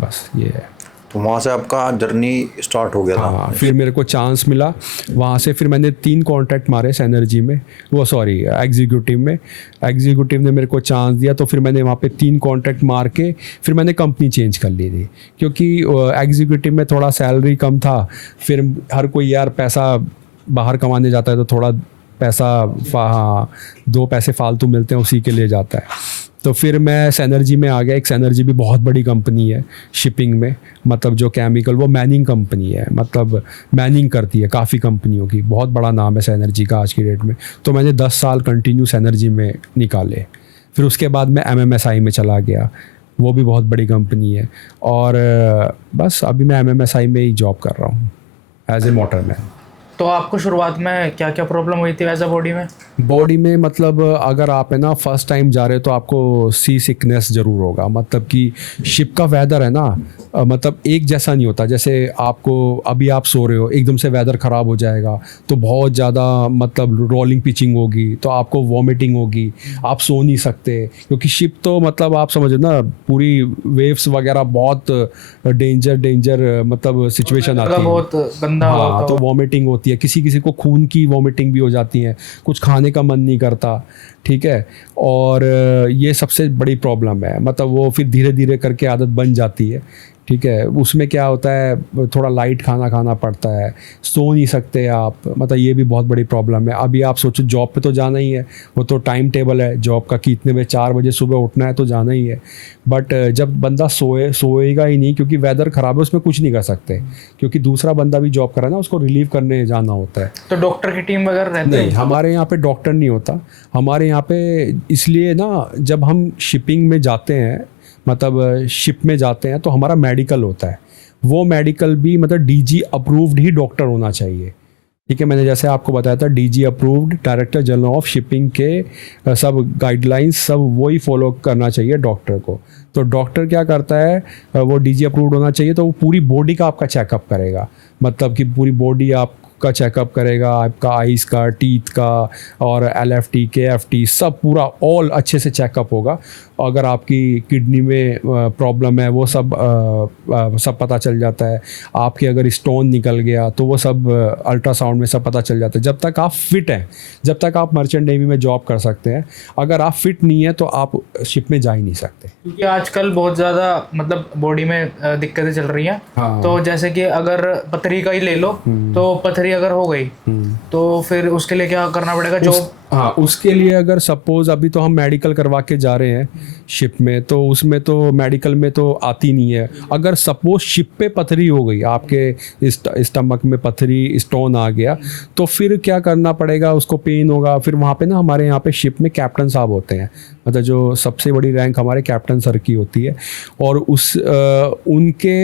बस ये है। तो वहाँ से आपका जर्नी स्टार्ट हो गया था। हाँ, फिर मेरे को चांस मिला वहाँ से। फिर मैंने 3 कॉन्ट्रैक्ट मारे एनर्जी में, एग्जीक्यूटिव में। एग्जीक्यूटिव ने मेरे को चांस दिया तो फिर मैंने वहाँ पे 3 कॉन्ट्रैक्ट मार के फिर मैंने कंपनी चेंज कर ली थी, क्योंकि एग्जीक्यूटिव में थोड़ा सैलरी कम था। फिर हर कोई यार पैसा बाहर कमाने जाता है तो थोड़ा पैसा, हाँ 2 पैसे फालतू मिलते हैं उसी के लिए जाता है। तो फिर मैं एनर्जी में आ गया। एक एनर्जी भी बहुत बड़ी कंपनी है शिपिंग में, मतलब जो केमिकल, वो मैनिंग कंपनी है, मतलब मैनिंग करती है काफ़ी कंपनियों की, बहुत बड़ा नाम है एनर्जी का आज की डेट में। तो मैंने 10 साल कंटिन्यूस एनर्जी में निकाले। फिर उसके बाद मैं MMSI में चला गया, वो भी बहुत बड़ी कंपनी है। और बस अभी मैं MMSI में ही जॉब कर रहा हूँ एज ए मोटरमैन। तो आपको शुरुआत में क्या क्या प्रॉब्लम हुई थी वैसा बॉडी में? मतलब अगर आप है ना फर्स्ट टाइम जा रहे हो तो आपको सी सिकनेस ज़रूर होगा। मतलब कि शिप का वेदर है ना, मतलब एक जैसा नहीं होता। जैसे आपको अभी आप सो रहे हो, एकदम से वेदर ख़राब हो जाएगा तो बहुत ज़्यादा मतलब रोलिंग पिचिंग होगी, तो आपको वॉमिटिंग होगी, आप सो नहीं सकते। क्योंकि शिप तो मतलब आप समझो ना, पूरी वेव्स वगैरह बहुत डेंजर मतलब सिचुएशन आती है, बहुत गंदा। हाँ, तो वॉमिटिंग होती है, किसी को खून की वॉमिटिंग भी हो जाती है, कुछ खाने का मन नहीं करता, ठीक है। और ये सबसे बड़ी प्रॉब्लम है। मतलब वो फिर धीरे धीरे करके आदत बन जाती है, ठीक है। उसमें क्या होता है, थोड़ा लाइट खाना खाना पड़ता है, सो नहीं सकते आप, मतलब ये भी बहुत बड़ी प्रॉब्लम है। अभी आप सोचो जॉब पे तो जाना ही है, वो तो टाइम टेबल है जॉब का कि इतने बजे 4 बजे सुबह उठना है तो जाना ही है। बट जब बंदा सोएगा ही नहीं, क्योंकि वेदर ख़राब है, उसमें कुछ नहीं कर सकते, क्योंकि दूसरा बंदा भी जॉब कर रहा है ना, उसको रिलीव करने जाना होता है। तो डॉक्टर की टीम वगैरह रहती है? नहीं, हमारे यहाँ पे डॉक्टर नहीं होता हमारे यहाँ पे। इसलिए ना जब हम शिपिंग में जाते हैं, मतलब शिप में जाते हैं, तो हमारा मेडिकल होता है। वो मेडिकल भी मतलब DG अप्रूव्ड ही डॉक्टर होना चाहिए, ठीक है, मैंने जैसे आपको बताया था DG approved director general of shipping के सब गाइडलाइंस सब वही फॉलो करना चाहिए डॉक्टर को। तो डॉक्टर क्या करता है, वो डीजी अप्रूव्ड होना चाहिए, तो वो पूरी बॉडी का आपका चेकअप करेगा, मतलब कि पूरी बॉडी आपका चेकअप करेगा, आपका आइज़ का, टीथ का और LFT KFT सब पूरा ऑल अच्छे से चेकअप होगा। अगर आपकी किडनी में प्रॉब्लम है वो सब पता चल जाता है, आपके अगर स्टोन निकल गया तो वो सब अल्ट्रासाउंड में सब पता चल जाता है। जब तक आप फिट हैं, जब तक आप मर्चेंट नेवी में जॉब कर सकते हैं, अगर आप फिट नहीं है तो आप शिप में जा ही नहीं सकते। क्योंकि आजकल बहुत ज़्यादा मतलब बॉडी में दिक्कतें चल रही हैं। हाँ। तो जैसे कि अगर पथरी का ही ले लो, तो पथरी अगर हो गई तो फिर उसके लिए क्या करना पड़ेगा? जॉब हाँ, उसके लिए अगर सपोज अभी तो हम मेडिकल करवा के जा रहे हैं शिप में, तो उसमें तो मेडिकल में तो आती नहीं है। अगर सपोज शिप पे पथरी हो गई, आपके स्टमक में पथरी स्टोन आ गया, तो फिर क्या करना पड़ेगा, उसको पेन होगा। फिर वहाँ पे ना हमारे यहाँ पे शिप में कैप्टन साहब होते हैं, मतलब जो सबसे बड़ी रैंक हमारे कैप्टन सर की होती है, और उनके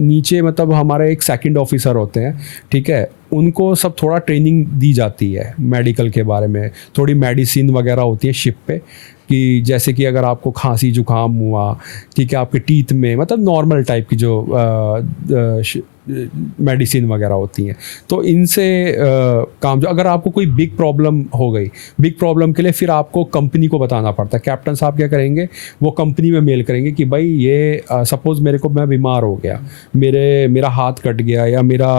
नीचे मतलब हमारे एक सेकंड ऑफिसर होते हैं, ठीक है, उनको सब थोड़ा ट्रेनिंग दी जाती है मेडिकल के बारे में, थोड़ी मेडिसिन वगैरह होती है शिप पे, कि जैसे कि अगर आपको खांसी जुकाम हुआ, ठीक है, आपके टीथ में मतलब नॉर्मल टाइप की जो मेडिसिन वगैरह होती हैं, तो इनसे काम, जो अगर आपको कोई बिग प्रॉब्लम हो गई, बिग प्रॉब्लम के लिए फिर आपको कंपनी को बताना पड़ता है। कैप्टन साहब क्या करेंगे, वो कंपनी में मेल करेंगे कि भाई ये सपोज़ मैं बीमार हो गया, मेरा हाथ कट गया या मेरा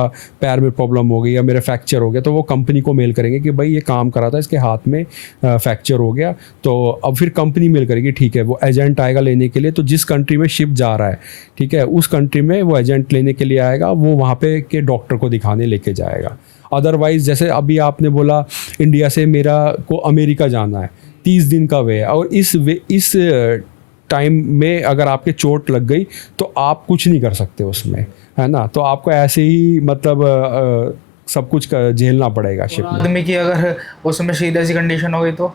पैर में प्रॉब्लम हो गई या मेरा फ्रैक्चर हो गया, तो वो कंपनी को मेल करेंगे कि भाई ये काम करा था, इसके हाथ में फ्रैक्चर हो गया। तो अब फिर कंपनी मेल करेगी, ठीक है, वो एजेंट आएगा लेने के लिए, तो जिस कंट्री में शिप जा रहा है, ठीक है, उस कंट्री में वो एजेंट लेने के लिए आएगा, वो वहाँ पे के डॉक्टर को दिखाने लेके जाएगा। अदरवाइज जैसे अभी आपने बोला इंडिया से मेरा को अमेरिका जाना है, 30 दिन का वे है, और इस टाइम में अगर आपके चोट लग गई तो आप कुछ नहीं कर सकते उसमें, है ना, तो आपको ऐसे ही मतलब सब कुछ झेलना पड़ेगा शिप में। आदमी की अगर उसमें सीधी सी कंडीशन हो गई तो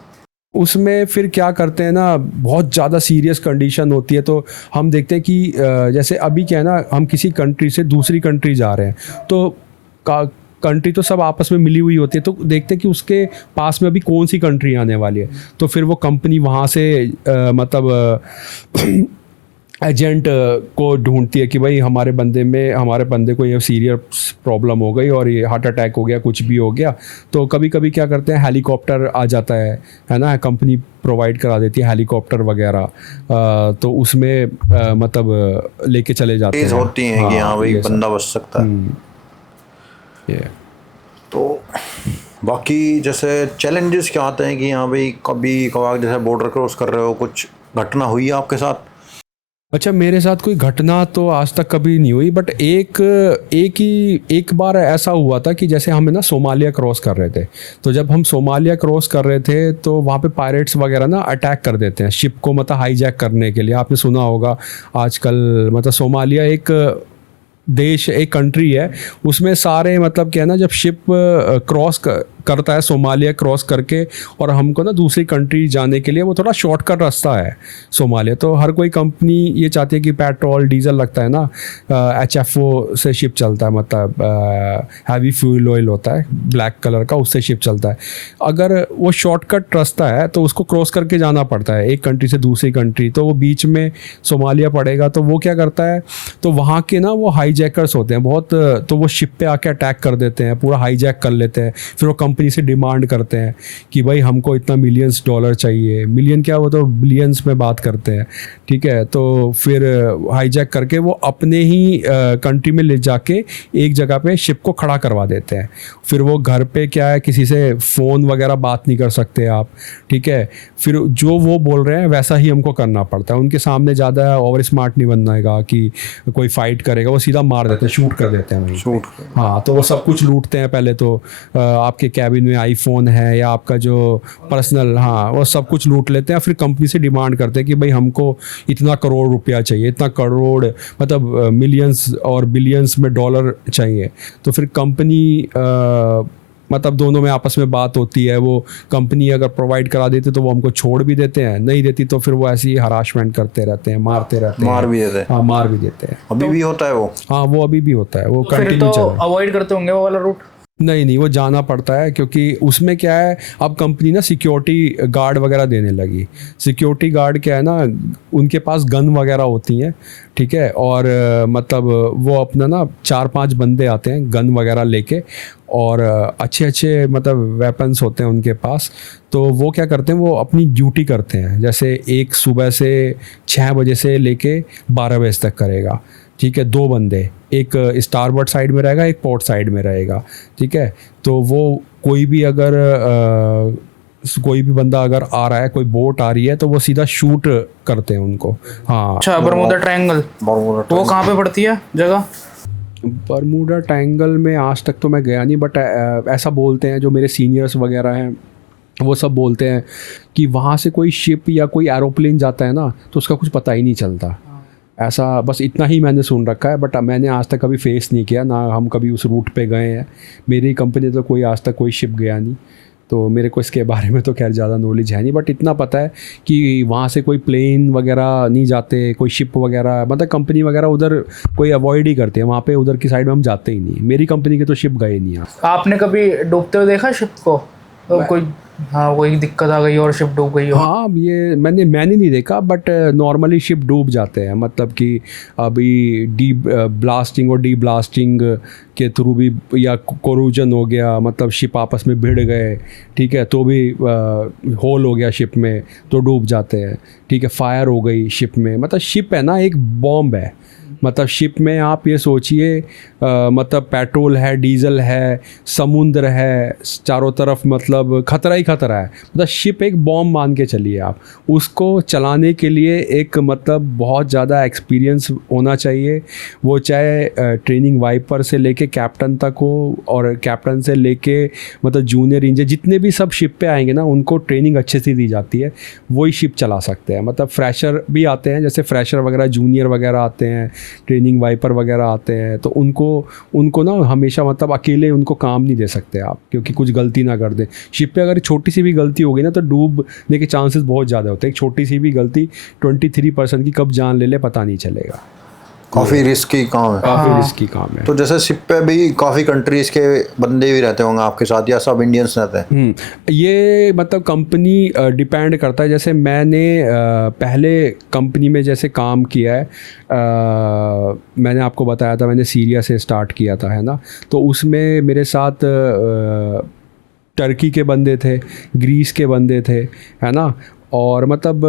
उसमें फिर क्या करते हैं ना, बहुत ज़्यादा सीरियस कंडीशन होती है, तो हम देखते हैं कि जैसे अभी क्या है ना, हम किसी कंट्री से दूसरी कंट्री जा रहे हैं, तो कंट्री तो सब आपस में मिली हुई होती है, तो देखते हैं कि उसके पास में अभी कौन सी कंट्री आने वाली है, तो फिर वो कंपनी वहाँ से मतलब एजेंट को ढूंढती है कि भाई हमारे बंदे को ये सीरियस प्रॉब्लम हो गई और ये हार्ट अटैक हो गया, कुछ भी हो गया। तो कभी कभी क्या करते हैं, हेलीकॉप्टर आ जाता है ना, कंपनी प्रोवाइड करा देती है हेलीकॉप्टर वगैरह, तो उसमें मतलब लेके चले जाते हैं, होती हैं कि हाँ भाई बंदा बच सकता है। तो बाकी जैसे चैलेंजेस क्या आते हैं कि हाँ भाई कभी कभार जैसे बॉर्डर क्रॉस कर रहे हो, कुछ घटना हुई है आपके साथ? अच्छा, मेरे साथ कोई घटना तो आज तक कभी नहीं हुई, बट एक बार ऐसा हुआ था कि जैसे हम ना सोमालिया क्रॉस कर रहे थे, तो जब हम सोमालिया क्रॉस कर रहे थे तो वहाँ पे पायरेट्स वगैरह ना अटैक कर देते हैं शिप को, मतलब हाईजैक करने के लिए। आपने सुना होगा आजकल, मतलब सोमालिया एक देश, एक कंट्री है, उसमें सारे मतलब क्या है ना, जब शिप क्रॉस करता है सोमालिया क्रॉस करके, और हमको ना दूसरी कंट्री जाने के लिए वो थोड़ा शॉर्टकट रास्ता है सोमालिया, तो हर कोई कंपनी ये चाहती है कि पेट्रोल डीजल लगता है ना, HFO से शिप चलता है, मतलब हैवी फ्यूल ऑयल होता है ब्लैक कलर का, उससे शिप चलता है। अगर वो शॉर्टकट रास्ता है तो उसको क्रॉस करके जाना पड़ता है एक कंट्री से दूसरी कंट्री, तो वो बीच में सोमालिया पड़ेगा, तो वो क्या करता है, तो वहाँ के ना वो हाईजैकर्स होते हैं बहुत, तो वो शिप पे आके अटैक कर देते हैं, पूरा हाईजैक कर लेते हैं, फिर वो कंपनी से डिमांड करते हैं कि भाई हमको इतना मिलियंस डॉलर चाहिए, मिलियन क्या, वो तो बिलियंस में बात करते हैं, ठीक है। तो फिर हाईजैक करके वो अपने ही कंट्री में ले जाके एक जगह पे शिप को खड़ा करवा देते हैं। फिर वो घर पे क्या है, किसी से फ़ोन वगैरह बात नहीं कर सकते आप, ठीक है। फिर जो वो बोल रहे हैं वैसा ही हमको करना पड़ता है, उनके सामने ज़्यादा ओवर स्मार्ट नहीं बनना है कि कोई फाइट करेगा, वो सीधा मार देते हैं, शूट कर देते हैं वहीं शूट। हाँ, तो वो सब कुछ लूटते हैं पहले तो, आपके कैबिन में आईफोन है या आपका जो पर्सनल, हाँ, वो सब कुछ लूट लेते हैं। फिर कंपनी से डिमांड करते हैं कि भाई हमको इतना करोड़ रुपया चाहिए, इतना करोड़ मतलब मिलियंस और बिलियंस में डॉलर चाहिए। तो फिर कंपनी मतलब दोनों में आपस में बात होती है, वो कंपनी अगर प्रोवाइड करा देती तो वो हमको छोड़ भी देते हैं, नहीं देती तो फिर वो ऐसे ही हरासमेंट करते रहते हैं, मारते रहते हैं, मार भी देते हैं। हाँ, मार भी देते हैं। अभी भी होता है वो? हाँ, वो अभी भी होता है, वो फिर कंटिन्यू तो चल रहा है। अवॉइड करते होंगे वो वाला रूट। नहीं नहीं, वो जाना पड़ता है, क्योंकि उसमें क्या है, अब कंपनी ना सिक्योरिटी गार्ड वगैरह देने लगी। सिक्योरिटी गार्ड क्या है ना, उनके पास गन वगैरह होती हैं, ठीक है, और मतलब वो अपना ना 4-5 बंदे आते हैं गन वगैरह लेके, और अच्छे अच्छे मतलब वेपन्स होते हैं उनके पास। तो वो क्या करते हैं, वो अपनी ड्यूटी करते हैं, जैसे एक सुबह से 6 बजे से लेके 12 बजे तक करेगा, ठीक है, 2 बंदे, एक स्टारबोर्ड साइड में रहेगा, एक पोर्ट साइड में रहेगा, ठीक है। तो वो कोई भी अगर कोई भी बंदा अगर आ रहा है, कोई बोट आ रही है, तो वो सीधा शूट करते हैं उनको। हाँ, अच्छा, बरमूडा ट्रायंगल वो कहाँ पे पड़ती है जगह? बरमूडा ट्रायंगल में आज तक तो मैं गया नहीं, बट ऐसा बोलते हैं जो मेरे सीनियर्स वगैरह हैं, वो सब बोलते हैं कि वहाँ से कोई शिप या कोई एरोप्लेन जाता है ना, तो उसका कुछ पता ही नहीं चलता। ऐसा बस इतना ही मैंने सुन रखा है, बट मैंने आज तक कभी फेस नहीं किया ना, हम कभी उस रूट पे गए हैं। मेरी कंपनी तो कोई आज तक कोई शिप गया नहीं, तो मेरे को इसके बारे में तो खैर ज़्यादा नॉलेज है नहीं, बट इतना पता है कि वहाँ से कोई प्लेन वगैरह नहीं जाते, कोई शिप वगैरह, मतलब कंपनी वगैरह उधर कोई अवॉइड ही करते हैं वहाँ पे, उधर की साइड में हम जाते ही नहीं। मेरी कंपनी के तो शिप गए नहीं। आपने कभी डूबते हुए देखा शिप को? तो कोई हाँ कोई दिक्कत आ गई और शिप डूब गई हो? हाँ, ये मैंने नहीं देखा, बट नॉर्मली शिप डूब जाते हैं, मतलब कि अभी डी ब्लास्टिंग और डी ब्लास्टिंग के थ्रू भी, या कोरूजन हो गया, मतलब शिप आपस में भिड़ गए, ठीक है, तो भी होल हो गया शिप में, तो डूब जाते हैं, ठीक है। फायर हो गई शिप में, मतलब शिप है ना एक बॉम्ब है, मतलब शिप में आप ये सोचिए, मतलब पेट्रोल है, डीजल है, समुद्र है चारों तरफ, मतलब खतरा ही खतरा है। मतलब शिप एक बॉम्ब मान के चलिए आप। उसको चलाने के लिए एक मतलब बहुत ज़्यादा एक्सपीरियंस होना चाहिए, वो चाहे ट्रेनिंग वाइपर से लेके कैप्टन तक हो, और कैप्टन से लेके मतलब जूनियर इंजीनियर जितने भी सब शिप पे आएंगे ना, उनको ट्रेनिंग अच्छे से दी जाती है, वही शिप चला सकते हैं। मतलब फ्रेशर भी आते हैं, जैसे फ्रेशर वगैरह, जूनियर वगैरह आते हैं, ट्रेनिंग वाइपर वगैरह आते हैं, तो उनको ना हमेशा मतलब अकेले उनको काम नहीं दे सकते आप, क्योंकि कुछ गलती ना कर दें। शिप पे अगर छोटी सी भी गलती होगी ना, तो डूबने के चांसेस बहुत ज़्यादा होते हैं। एक छोटी सी भी गलती 23% की कब जान ले पता नहीं चलेगा। काफ़ी रिस्की काम है। काफ़ी रिस्की काम है। तो जैसे शिप पे भी काफ़ी कंट्रीज़ के बंदे भी रहते होंगे आपके साथ, या सब इंडियंस रहते हैं? ये मतलब कंपनी डिपेंड करता है। जैसे मैंने पहले कंपनी में जैसे काम किया है, मैंने आपको बताया था मैंने सीरिया से स्टार्ट किया था, है ना, तो उसमें मेरे साथ टर्की के बंदे थे, ग्रीस के बंदे थे, है ना। और मतलब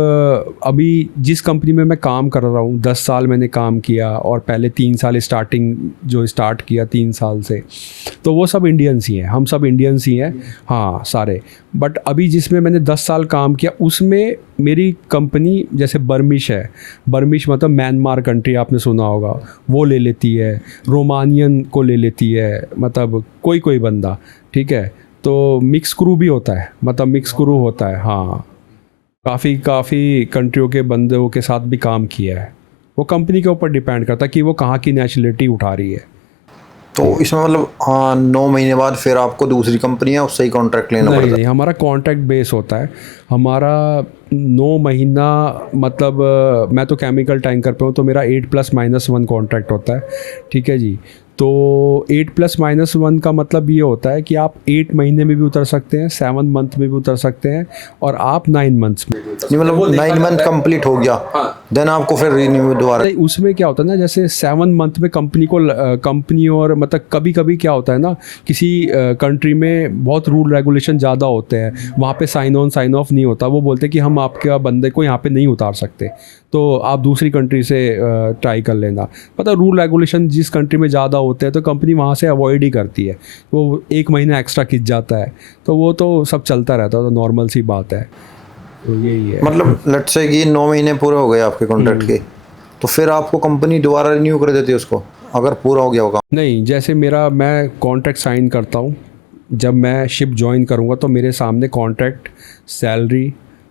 अभी जिस कंपनी में मैं काम कर रहा हूँ 10 साल मैंने काम किया, और पहले 3 साल स्टार्ट किया 3 साल से, तो वो सब इंडियंस ही हैं, हम सब इंडियंस ही हैं, हाँ सारे। बट अभी जिसमें मैंने 10 साल काम किया, उसमें मेरी कंपनी जैसे बर्मिश है, बर्मिश मतलब म्यांमार कंट्री आपने सुना होगा, वो ले लेती है, रोमानियन को ले लेती है, मतलब कोई बंदा, ठीक है। तो मिक्स क्रू भी होता है, मतलब मिक्स क्रू होता है, हाँ। काफ़ी कंट्रियों के बंदों के साथ भी काम किया है। वो कंपनी के ऊपर डिपेंड करता है कि वो कहाँ की नेशनलिटी उठा रही है। तो इसमें मतलब 9 महीने बाद फिर आपको दूसरी कंपनी है उससे ही कॉन्ट्रैक्ट लेना पड़ता है? नहीं, हमारा कॉन्ट्रैक्ट बेस होता है। हमारा 9 महीना मतलब मैं तो केमिकल टैंकर पे हूँ, तो मेरा 8+-1 कॉन्ट्रैक्ट होता है, ठीक है जी। तो 8+-1 का मतलब ये होता है कि आप 8 महीने में भी उतर सकते हैं, 7 मंथ में भी उतर सकते हैं, और आप 9 मंथ्स में भी उतर सकते हैं। मतलब 9 मंथ कंप्लीट हो गया, देन आपको फिर रिन्यू दोबारा? उसमें क्या होता है ना, जैसे 7 मंथ में कंपनी और मतलब कभी कभी क्या होता है ना, किसी कंट्री में बहुत रूल रेगुलेशन ज़्यादा होते हैं, वहाँ पे साइन ऑफ नहीं होता। वो बोलते हैं कि हम आपके बंदे को यहाँ पे नहीं उतार सकते, तो आप दूसरी कंट्री से ट्राई कर लेना। मतलब रूल रेगुलेशन जिस कंट्री में ज़्यादा होते हैं, तो कंपनी वहाँ से अवॉइड ही करती है, वो 1 महीना एक्स्ट्रा खिंच जाता है, तो वो तो सब चलता रहता है, तो नॉर्मल सी बात है। तो यही है। मतलब लेट्स से कि 9 महीने पूरे हो गए आपके कॉन्ट्रैक्ट के, तो फिर आपको कंपनी दोबारा रिन्यू कर देती है उसको, अगर पूरा हो गया होगा? नहीं, जैसे मैं कॉन्ट्रैक्ट साइन करता हूँ, जब मैं शिप ज्वाइन करूँगा तो मेरे सामने कॉन्ट्रैक्ट, सैलरी,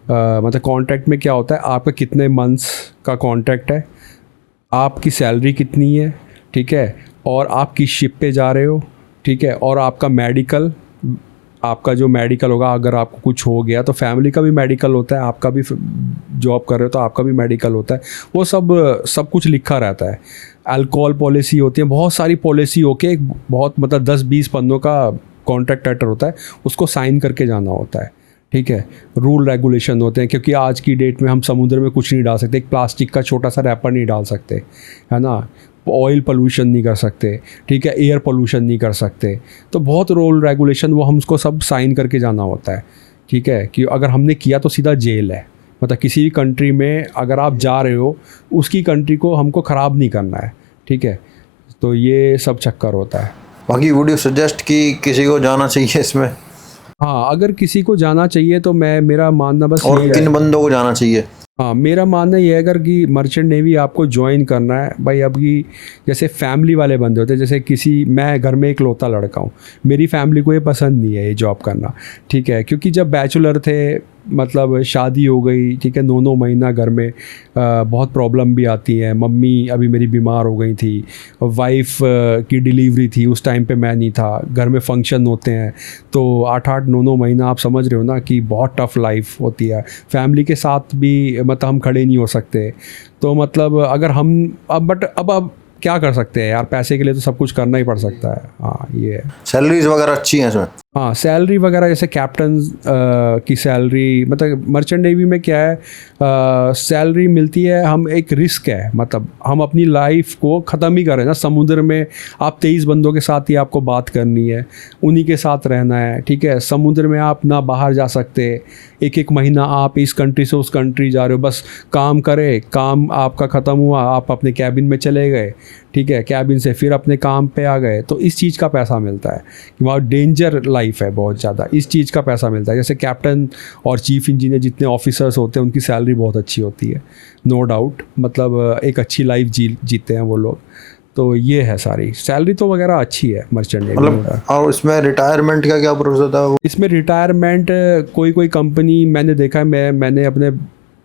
मतलब कॉन्ट्रैक्ट में क्या होता है, आपका कितने मंथ्स का कॉन्ट्रैक्ट है, आपकी सैलरी कितनी है, ठीक है, और आप किस शिप पे जा रहे हो, ठीक है, और आपका मेडिकल, आपका जो मेडिकल होगा, अगर आपको कुछ हो गया तो फैमिली का भी मेडिकल होता है, आपका भी जॉब कर रहे हो तो आपका भी मेडिकल होता है, वो सब कुछ लिखा रहता है। अल्कोहल पॉलिसी होती है, बहुत सारी पॉलिसी होके एक बहुत मतलब 10-20 पन्नों का कॉन्ट्रैक्ट लेटर होता है, उसको साइन करके जाना होता है। ठीक है, रूल रेगुलेशन होते हैं, क्योंकि आज की डेट में हम समुद्र में कुछ नहीं डाल सकते, एक प्लास्टिक का छोटा सा रैपर नहीं डाल सकते, है ना, ऑयल पोल्यूशन नहीं कर सकते, ठीक है, एयर पोल्यूशन नहीं कर सकते, तो बहुत रूल रेगुलेशन वो हमको सब साइन करके जाना होता है। ठीक है, कि अगर हमने किया तो सीधा जेल है, मतलब किसी भी कंट्री में अगर आप जा रहे हो उसकी कंट्री को हमको ख़राब नहीं करना है। ठीक है, तो ये सब चक्कर होता है। बाकी वुड यू सजेस्ट कि किसी को जाना चाहिए इसमें? हाँ, अगर किसी को जाना चाहिए तो मेरा मानना बस और ये किन है। बंदों को जाना चाहिए? हाँ, मेरा मानना ये है अगर कि मर्चेंट नेवी आपको ज्वाइन करना है भाई, अभी जैसे फैमिली वाले बंदे होते हैं, जैसे मैं घर में इकलौता लड़का हूँ, मेरी फैमिली को ये पसंद नहीं है ये जॉब करना। ठीक है, क्योंकि जब बैचलर थे, मतलब शादी हो गई, ठीक है, 9 महीना घर में बहुत प्रॉब्लम भी आती है। मम्मी अभी मेरी बीमार हो गई थी, वाइफ की डिलीवरी थी, उस टाइम पे मैं नहीं था, घर में फंक्शन होते हैं, तो 8-8 9 महीना आप समझ रहे हो ना कि बहुत टफ़ लाइफ होती है। फैमिली के साथ भी मतलब हम खड़े नहीं हो सकते, तो मतलब अगर हम अब क्या कर सकते हैं यार, पैसे के लिए तो सब कुछ करना ही पड़ सकता है। हाँ, ये है। सैलरीज वगैरह अच्छी हैं इसमें? हाँ, सैलरी वगैरह जैसे कैप्टन की सैलरी, मतलब मर्चेंट नेवी में क्या है, सैलरी मिलती है, हम एक रिस्क है, मतलब हम अपनी लाइफ को ख़त्म ही करें ना समुद्र में। आप 23 बंदों के साथ ही आपको बात करनी है, उन्हीं के साथ रहना है। ठीक है, समुद्र में आप ना बाहर जा सकते, एक महीना आप इस कंट्री से उस कंट्री जा रहे हो, बस काम करे, काम आपका ख़त्म हुआ, आप अपने कैबिन में चले गए, ठीक है, कैबिन से फिर अपने काम पे आ गए, तो इस चीज़ का पैसा मिलता है। वहाँ डेंजर लाइफ है बहुत ज़्यादा, इस चीज़ का पैसा मिलता है। जैसे कैप्टन और चीफ इंजीनियर जितने ऑफिसर्स होते हैं उनकी सैलरी बहुत अच्छी होती है, नो डाउट, मतलब एक अच्छी लाइफ जीते हैं वो लोग। तो ये है, सारी सैलरी तो वगैरह अच्छी है मर्चेंट नेवी में। मतलब और इसमें रिटायरमेंट का क्या प्रोसेस होता है? इसमें रिटायरमेंट कोई कंपनी मैंने देखा है, मैंने अपने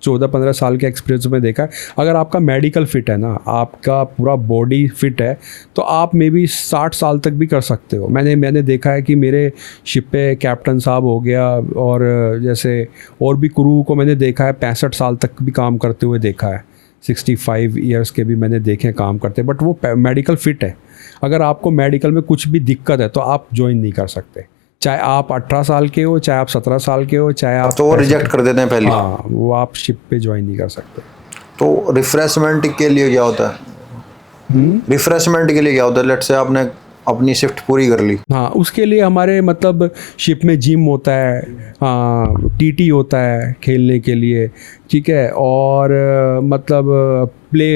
14-15 साल के एक्सपीरियंस में देखा है, अगर आपका मेडिकल फिट है ना, आपका पूरा बॉडी फिट है, तो आप मे बी 60 साल तक भी कर सकते हो। मैंने देखा है कि मेरे शिप पे कैप्टन साहब हो गया, और जैसे और भी क्रू को मैंने देखा है 65 साल तक भी काम करते हुए देखा है, 65 ईयर्स के भी मैंने देखे हैं काम करते, बट वो मेडिकल फिट है। अगर आपको मेडिकल में कुछ भी दिक्कत है तो आप ज्वाइन नहीं कर सकते, चाहे आप 18 साल के हो, चाहे आप 17 साल के हो, चाहे आप तो वो रिजेक्ट कर देते हैं पहले? हाँ, वो आप शिप पे ज्वाइन नहीं कर सकते। तो रिफ्रेशमेंट के लिए क्या होता है? रिफ्रेशमेंट के लिए क्या होता है? लेट्स से आपने अपनी शिफ्ट पूरी कर ली। हाँ, उसके लिए हमारे मतलब शिप में जिम होता है, हाँ, टीटी होता है खेलने के लिए, ठीक है, और मतलब प्ले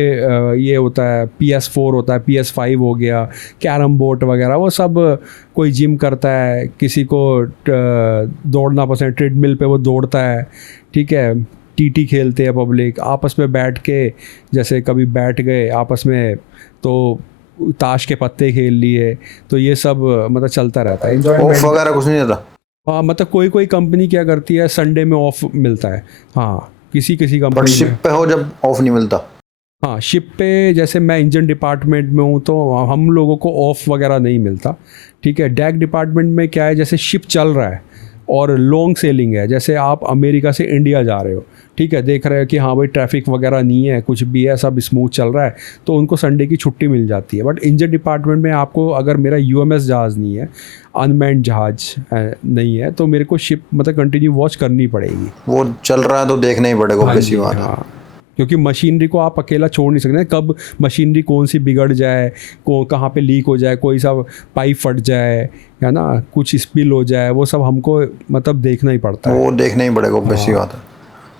ये होता है, PS4 होता है, PS5 हो गया, कैरम बोर्ड वगैरह, वो सब कोई जिम करता है, किसी को दौड़ना पसंद, ट्रेडमिल पे वो दौड़ता है, ठीक है, टीटी खेलते हैं पब्लिक आपस में बैठ के, जैसे कभी बैठ गए आपस में तो ताश के पत्ते खेल लिए, तो ये सब मतलब चलता रहता है। ऑफ वगैरह कुछ नहीं रहता? हाँ, मतलब कोई कंपनी क्या करती है, संडे में ऑफ मिलता है। हाँ, किसी बट कंपनी शिप में। पे हो जब ऑफ नहीं मिलता? हाँ, शिप पे जैसे मैं इंजन डिपार्टमेंट में हूँ तो हम लोगों को ऑफ वगैरह नहीं मिलता। ठीक है, डेक डिपार्टमेंट में क्या है, जैसे शिप चल रहा है और लॉन्ग सेलिंग है, जैसे आप अमेरिका से इंडिया जा रहे हो, ठीक है, देख रहे हो कि हाँ भाई ट्रैफिक वगैरह नहीं है, कुछ भी है, सब स्मूथ चल रहा है, तो उनको संडे की छुट्टी मिल जाती है। बट इंजन डिपार्टमेंट में आपको, अगर मेरा UMS जहाज़ नहीं है, अनमैन्ड जहाज नहीं है, तो मेरे को शिप मतलब कंटिन्यू वॉच करनी पड़ेगी। वो चल रहा है तो देखना ही पड़ेगा, हाँ कैसी जी, बात है। हाँ, क्योंकि मशीनरी को आप अकेला छोड़ नहीं सकते, कब मशीनरी कौन सी बिगड़ जाए, कहाँ पे लीक हो जाए, कोई सा पाइप फट जाए, है ना, कुछ स्पिल हो जाए, वो सब हमको मतलब देखना ही पड़ता है। वो देखना ही पड़ेगा, कैसी बात है।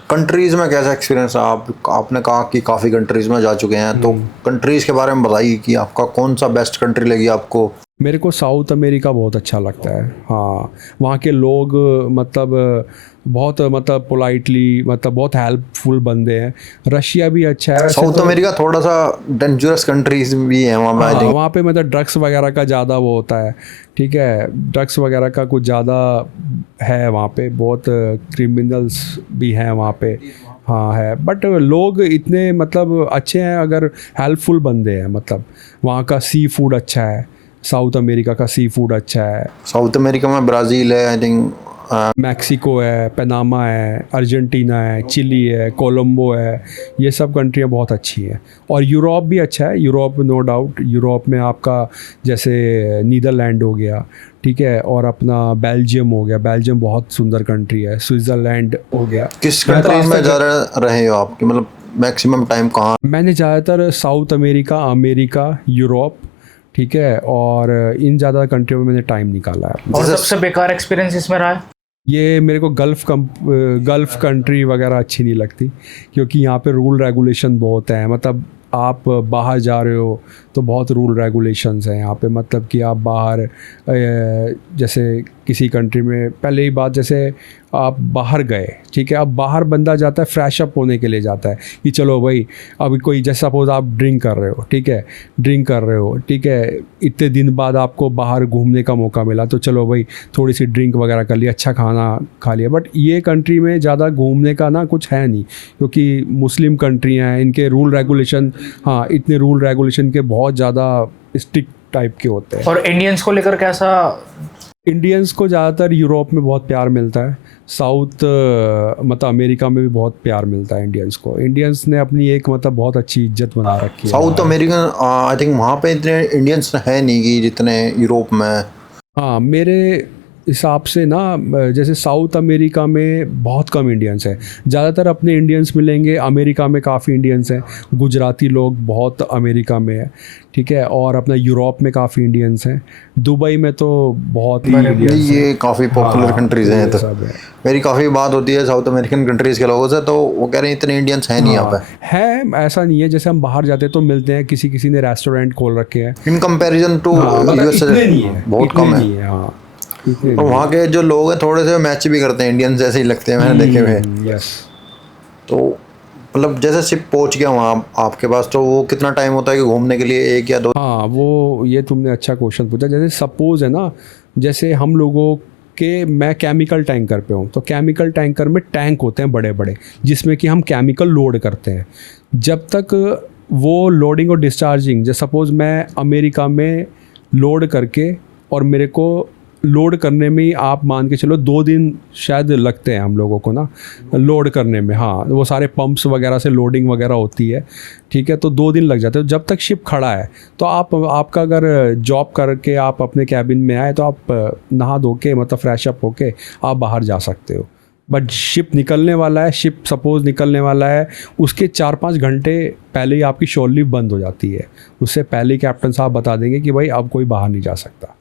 कंट्रीज़ में कैसा एक्सपीरियंस है? आपने कहा कि काफ़ी कंट्रीज़ में जा चुके हैं, तो कंट्रीज़ के बारे में बताइए कि आपका कौन सा बेस्ट कंट्री लगी आपको? मेरे को साउथ अमेरिका बहुत अच्छा लगता है। हाँ, वहाँ के लोग मतलब बहुत मतलब पोलाइटली, मतलब बहुत हेल्पफुल बंदे हैं। रशिया भी अच्छा है। साउथ अमेरिका थोड़ा सा डेंजरस कंट्रीज भी है वहाँ पे, आई थिंक। वहाँ पे मतलब ड्रग्स वगैरह का ज़्यादा वो होता है, ठीक है, ड्रग्स वगैरह का कुछ ज़्यादा है वहाँ पे, बहुत क्रिमिनल्स भी हैं वहाँ पे। हाँ है, बट लोग इतने मतलब अच्छे हैं, अगर हेल्पफुल बंदे हैं, मतलब वहाँ का सी फूड अच्छा है, साउथ अमेरिका का सी फूड अच्छा है, साउथ अमेरिका में ब्राज़ील है आई थिंक, मैक्सिको है, पनामा है, अर्जेंटीना है, चिली है, कोलंबो है, ये सब कंट्रियाँ बहुत अच्छी हैं। और यूरोप भी अच्छा है, यूरोप नो डाउट, यूरोप में आपका जैसे नीदरलैंड हो गया, ठीक है, और अपना बेल्जियम हो गया, बेल्जियम बहुत सुंदर कंट्री है, स्विट्ज़रलैंड हो गया। किस मैं तो कंट्री आज में तक- ज़्यादा रहे हो आप, कि मतलब मैक्सिमम टाइम कहाँ? मैंने ज़्यादातर साउथ अमेरिका, अमेरिका, यूरोप, ठीक है, और इन ज़्यादा कंट्रियों में मैंने टाइम निकाला है। और जैसे- सबसे बेकार एक्सपीरियंस इसमें रहा है? ये मेरे को गल्फ़ कंट्री वगैरह अच्छी नहीं लगती, क्योंकि यहाँ पे रूल रेगुलेशन बहुत है। मतलब आप बाहर जा रहे हो तो बहुत रूल रेगुलेशंस हैं यहाँ पे। मतलब कि आप बाहर जैसे किसी कंट्री में, पहले ही बात, जैसे आप बाहर गए, ठीक है, अब बाहर बंदा जाता है फ्रेश अप होने के लिए जाता है कि चलो भाई, अभी कोई जैसे सपोज आप ड्रिंक कर रहे हो, ठीक है, ड्रिंक कर रहे हो, ठीक है, इतने दिन बाद आपको बाहर घूमने का मौका मिला तो चलो भाई थोड़ी सी ड्रिंक वगैरह कर लिया, अच्छा खाना खा लिया। बट ये कंट्री में ज़्यादा घूमने का ना कुछ है नहीं, क्योंकि मुस्लिम कंट्रियाँ हैं, इनके रूल रेगुलेशन, हाँ, इतने रूल रेगुलेशन के बहुत ज़्यादा स्ट्रिक्ट टाइप के होते हैं। और इंडियंस को लेकर कैसा? इंडियंस को ज़्यादातर यूरोप में बहुत प्यार मिलता है, साउथ मतलब अमेरिका में भी बहुत प्यार मिलता है इंडियंस को। इंडियंस ने अपनी एक मतलब बहुत अच्छी इज्जत बना रखी है। साउथ अमेरिकन आई थिंक वहाँ पे इतने इंडियंस है नहीं कि जितने यूरोप में। हाँ, मेरे हिसाब से ना, जैसे साउथ अमेरिका में बहुत कम इंडियंस हैं, ज़्यादातर अपने इंडियंस मिलेंगे अमेरिका में, काफ़ी इंडियंस हैं, गुजराती लोग बहुत अमेरिका में है, ठीक है, और अपना यूरोप में काफ़ी इंडियंस हैं, दुबई में तो बहुत ही इंडियंस हैं। ये काफ़ी पॉपुलर हाँ, कंट्रीज हैं। ये तो सब है। मेरी काफ़ी बात होती है साउथ अमेरिकन कंट्रीज़ के लोगों से, तो वो कह रहे हैं इतने इंडियंस हैं नहीं यहाँ पे। है, ऐसा नहीं है, जैसे हम बाहर जाते हैं तो मिलते हैं, किसी किसी ने रेस्टोरेंट खोल रखे हैं, इन कंपैरिजन टू मतलब यूएस इतने नहीं है, बहुत इतने कम है। नहीं है, हाँ, इतने तो नहीं वहाँ के जो लोग हैं थोड़े से मैच भी करते हैं, इंडियन जैसे ही लगते हैं, मैंने देखे हुए हैं। यस। तो मतलब जैसे शिप पहुँच गया वहाँ आपके पास, तो वो कितना टाइम होता है कि घूमने के लिए, 1 या 2? हाँ, वो ये तुमने अच्छा क्वेश्चन पूछा। जैसे सपोज है ना, जैसे हम लोगों के, मैं केमिकल टैंकर पे हूँ, तो केमिकल टैंकर में टैंक होते हैं बड़े बड़े, जिसमें कि हम केमिकल लोड करते हैं। जब तक वो लोडिंग और डिस्चार्जिंग, जैसे सपोज मैं अमेरिका में लोड करके, और मेरे को लोड करने में ही आप मान के चलो 2 दिन शायद लगते हैं हम लोगों को ना लोड करने में। हाँ, वो सारे पंप्स वगैरह से लोडिंग वगैरह होती है, ठीक है, तो 2 दिन लग जाते हैं। जब तक शिप खड़ा है तो आपका अगर जॉब करके आप अपने कैबिन में आए तो आप नहा धो के, मतलब फ्रेश अप होके आप बाहर जा सकते हो। बट शिप निकलने वाला है, शिप सपोज निकलने वाला है, उसके 4-5 घंटे पहले ही आपकी शोर लिफ्ट बंद हो जाती है। उससे पहले ही कैप्टन साहब बता देंगे कि भाई अब कोई बाहर नहीं जा सकता।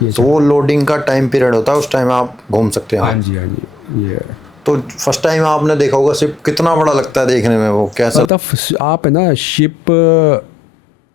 तो वो लोडिंग का टाइम पीरियड होता है, उस टाइम आप घूम सकते हैं। हाँ जी, हाँ जी, ये तो फर्स्ट टाइम आपने देखा होगा शिप कितना बड़ा लगता है देखने में, वो कैसा? मतलब आप है ना, शिप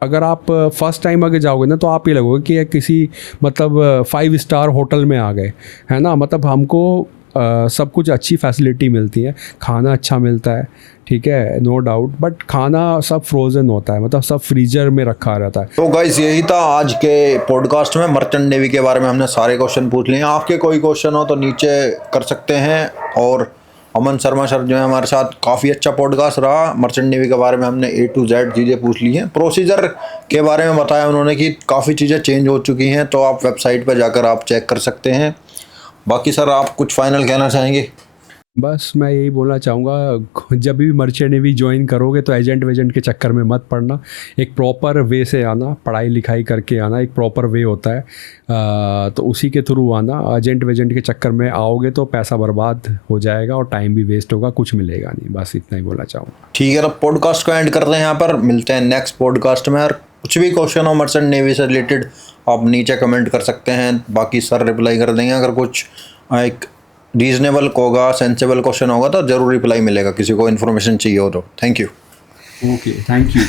अगर आप फर्स्ट टाइम आगे जाओगे ना तो आप ये लगोगे कि किसी मतलब 5 स्टार होटल में आ गए, है ना। मतलब हमको सब कुछ अच्छी फैसिलिटी मिलती है, खाना अच्छा मिलता है, ठीक है, नो डाउट, बट खाना सब फ्रोज़न होता है, मतलब सब फ्रीजर में रखा रहता है। तो गाइस यही था आज के पॉडकास्ट में, मर्चेंट नेवी के बारे में हमने सारे क्वेश्चन पूछ लिए। आपके कोई क्वेश्चन हो तो नीचे कर सकते हैं। और अमन शर्मा सर जो है हमारे साथ, काफ़ी अच्छा पॉडकास्ट रहा। मर्चेंट नेवी के बारे में हमने A to Z चीज़ें पूछ ली हैं। प्रोसीजर के बारे में बताया उन्होंने कि काफ़ी चीज़ें चेंज हो चुकी हैं, तो आप वेबसाइट पर जाकर आप चेक कर सकते हैं। बाकी सर आप कुछ फाइनल कहना चाहेंगे? बस मैं यही बोलना चाहूँगा, जब भी मर्चेंट नेवी ज्वाइन करोगे तो एजेंट वेजेंट के चक्कर में मत पड़ना, एक प्रॉपर वे से आना, पढ़ाई लिखाई करके आना, एक प्रॉपर वे होता है, तो उसी के थ्रू आना। एजेंट वेजेंट के चक्कर में आओगे तो पैसा बर्बाद हो जाएगा और टाइम भी वेस्ट होगा, कुछ मिलेगा नहीं। बस इतना ही बोलना चाहूँगा। ठीक है, तो पॉडकास्ट को एंड करते हैं यहाँ पर, मिलते हैं नेक्स्ट पॉडकास्ट में। और कुछ भी क्वेश्चन हो मर्चेंट नेवी से रिलेटेड आप नीचे कमेंट कर सकते हैं, बाकी सर रिप्लाई कर देंगे। अगर कुछ एक रीजनेबल होगा, सेंसेबल क्वेश्चन होगा तो ज़रूर रिप्लाई मिलेगा, किसी को इन्फॉर्मेशन चाहिए हो तो। Thank you. Okay, thank you.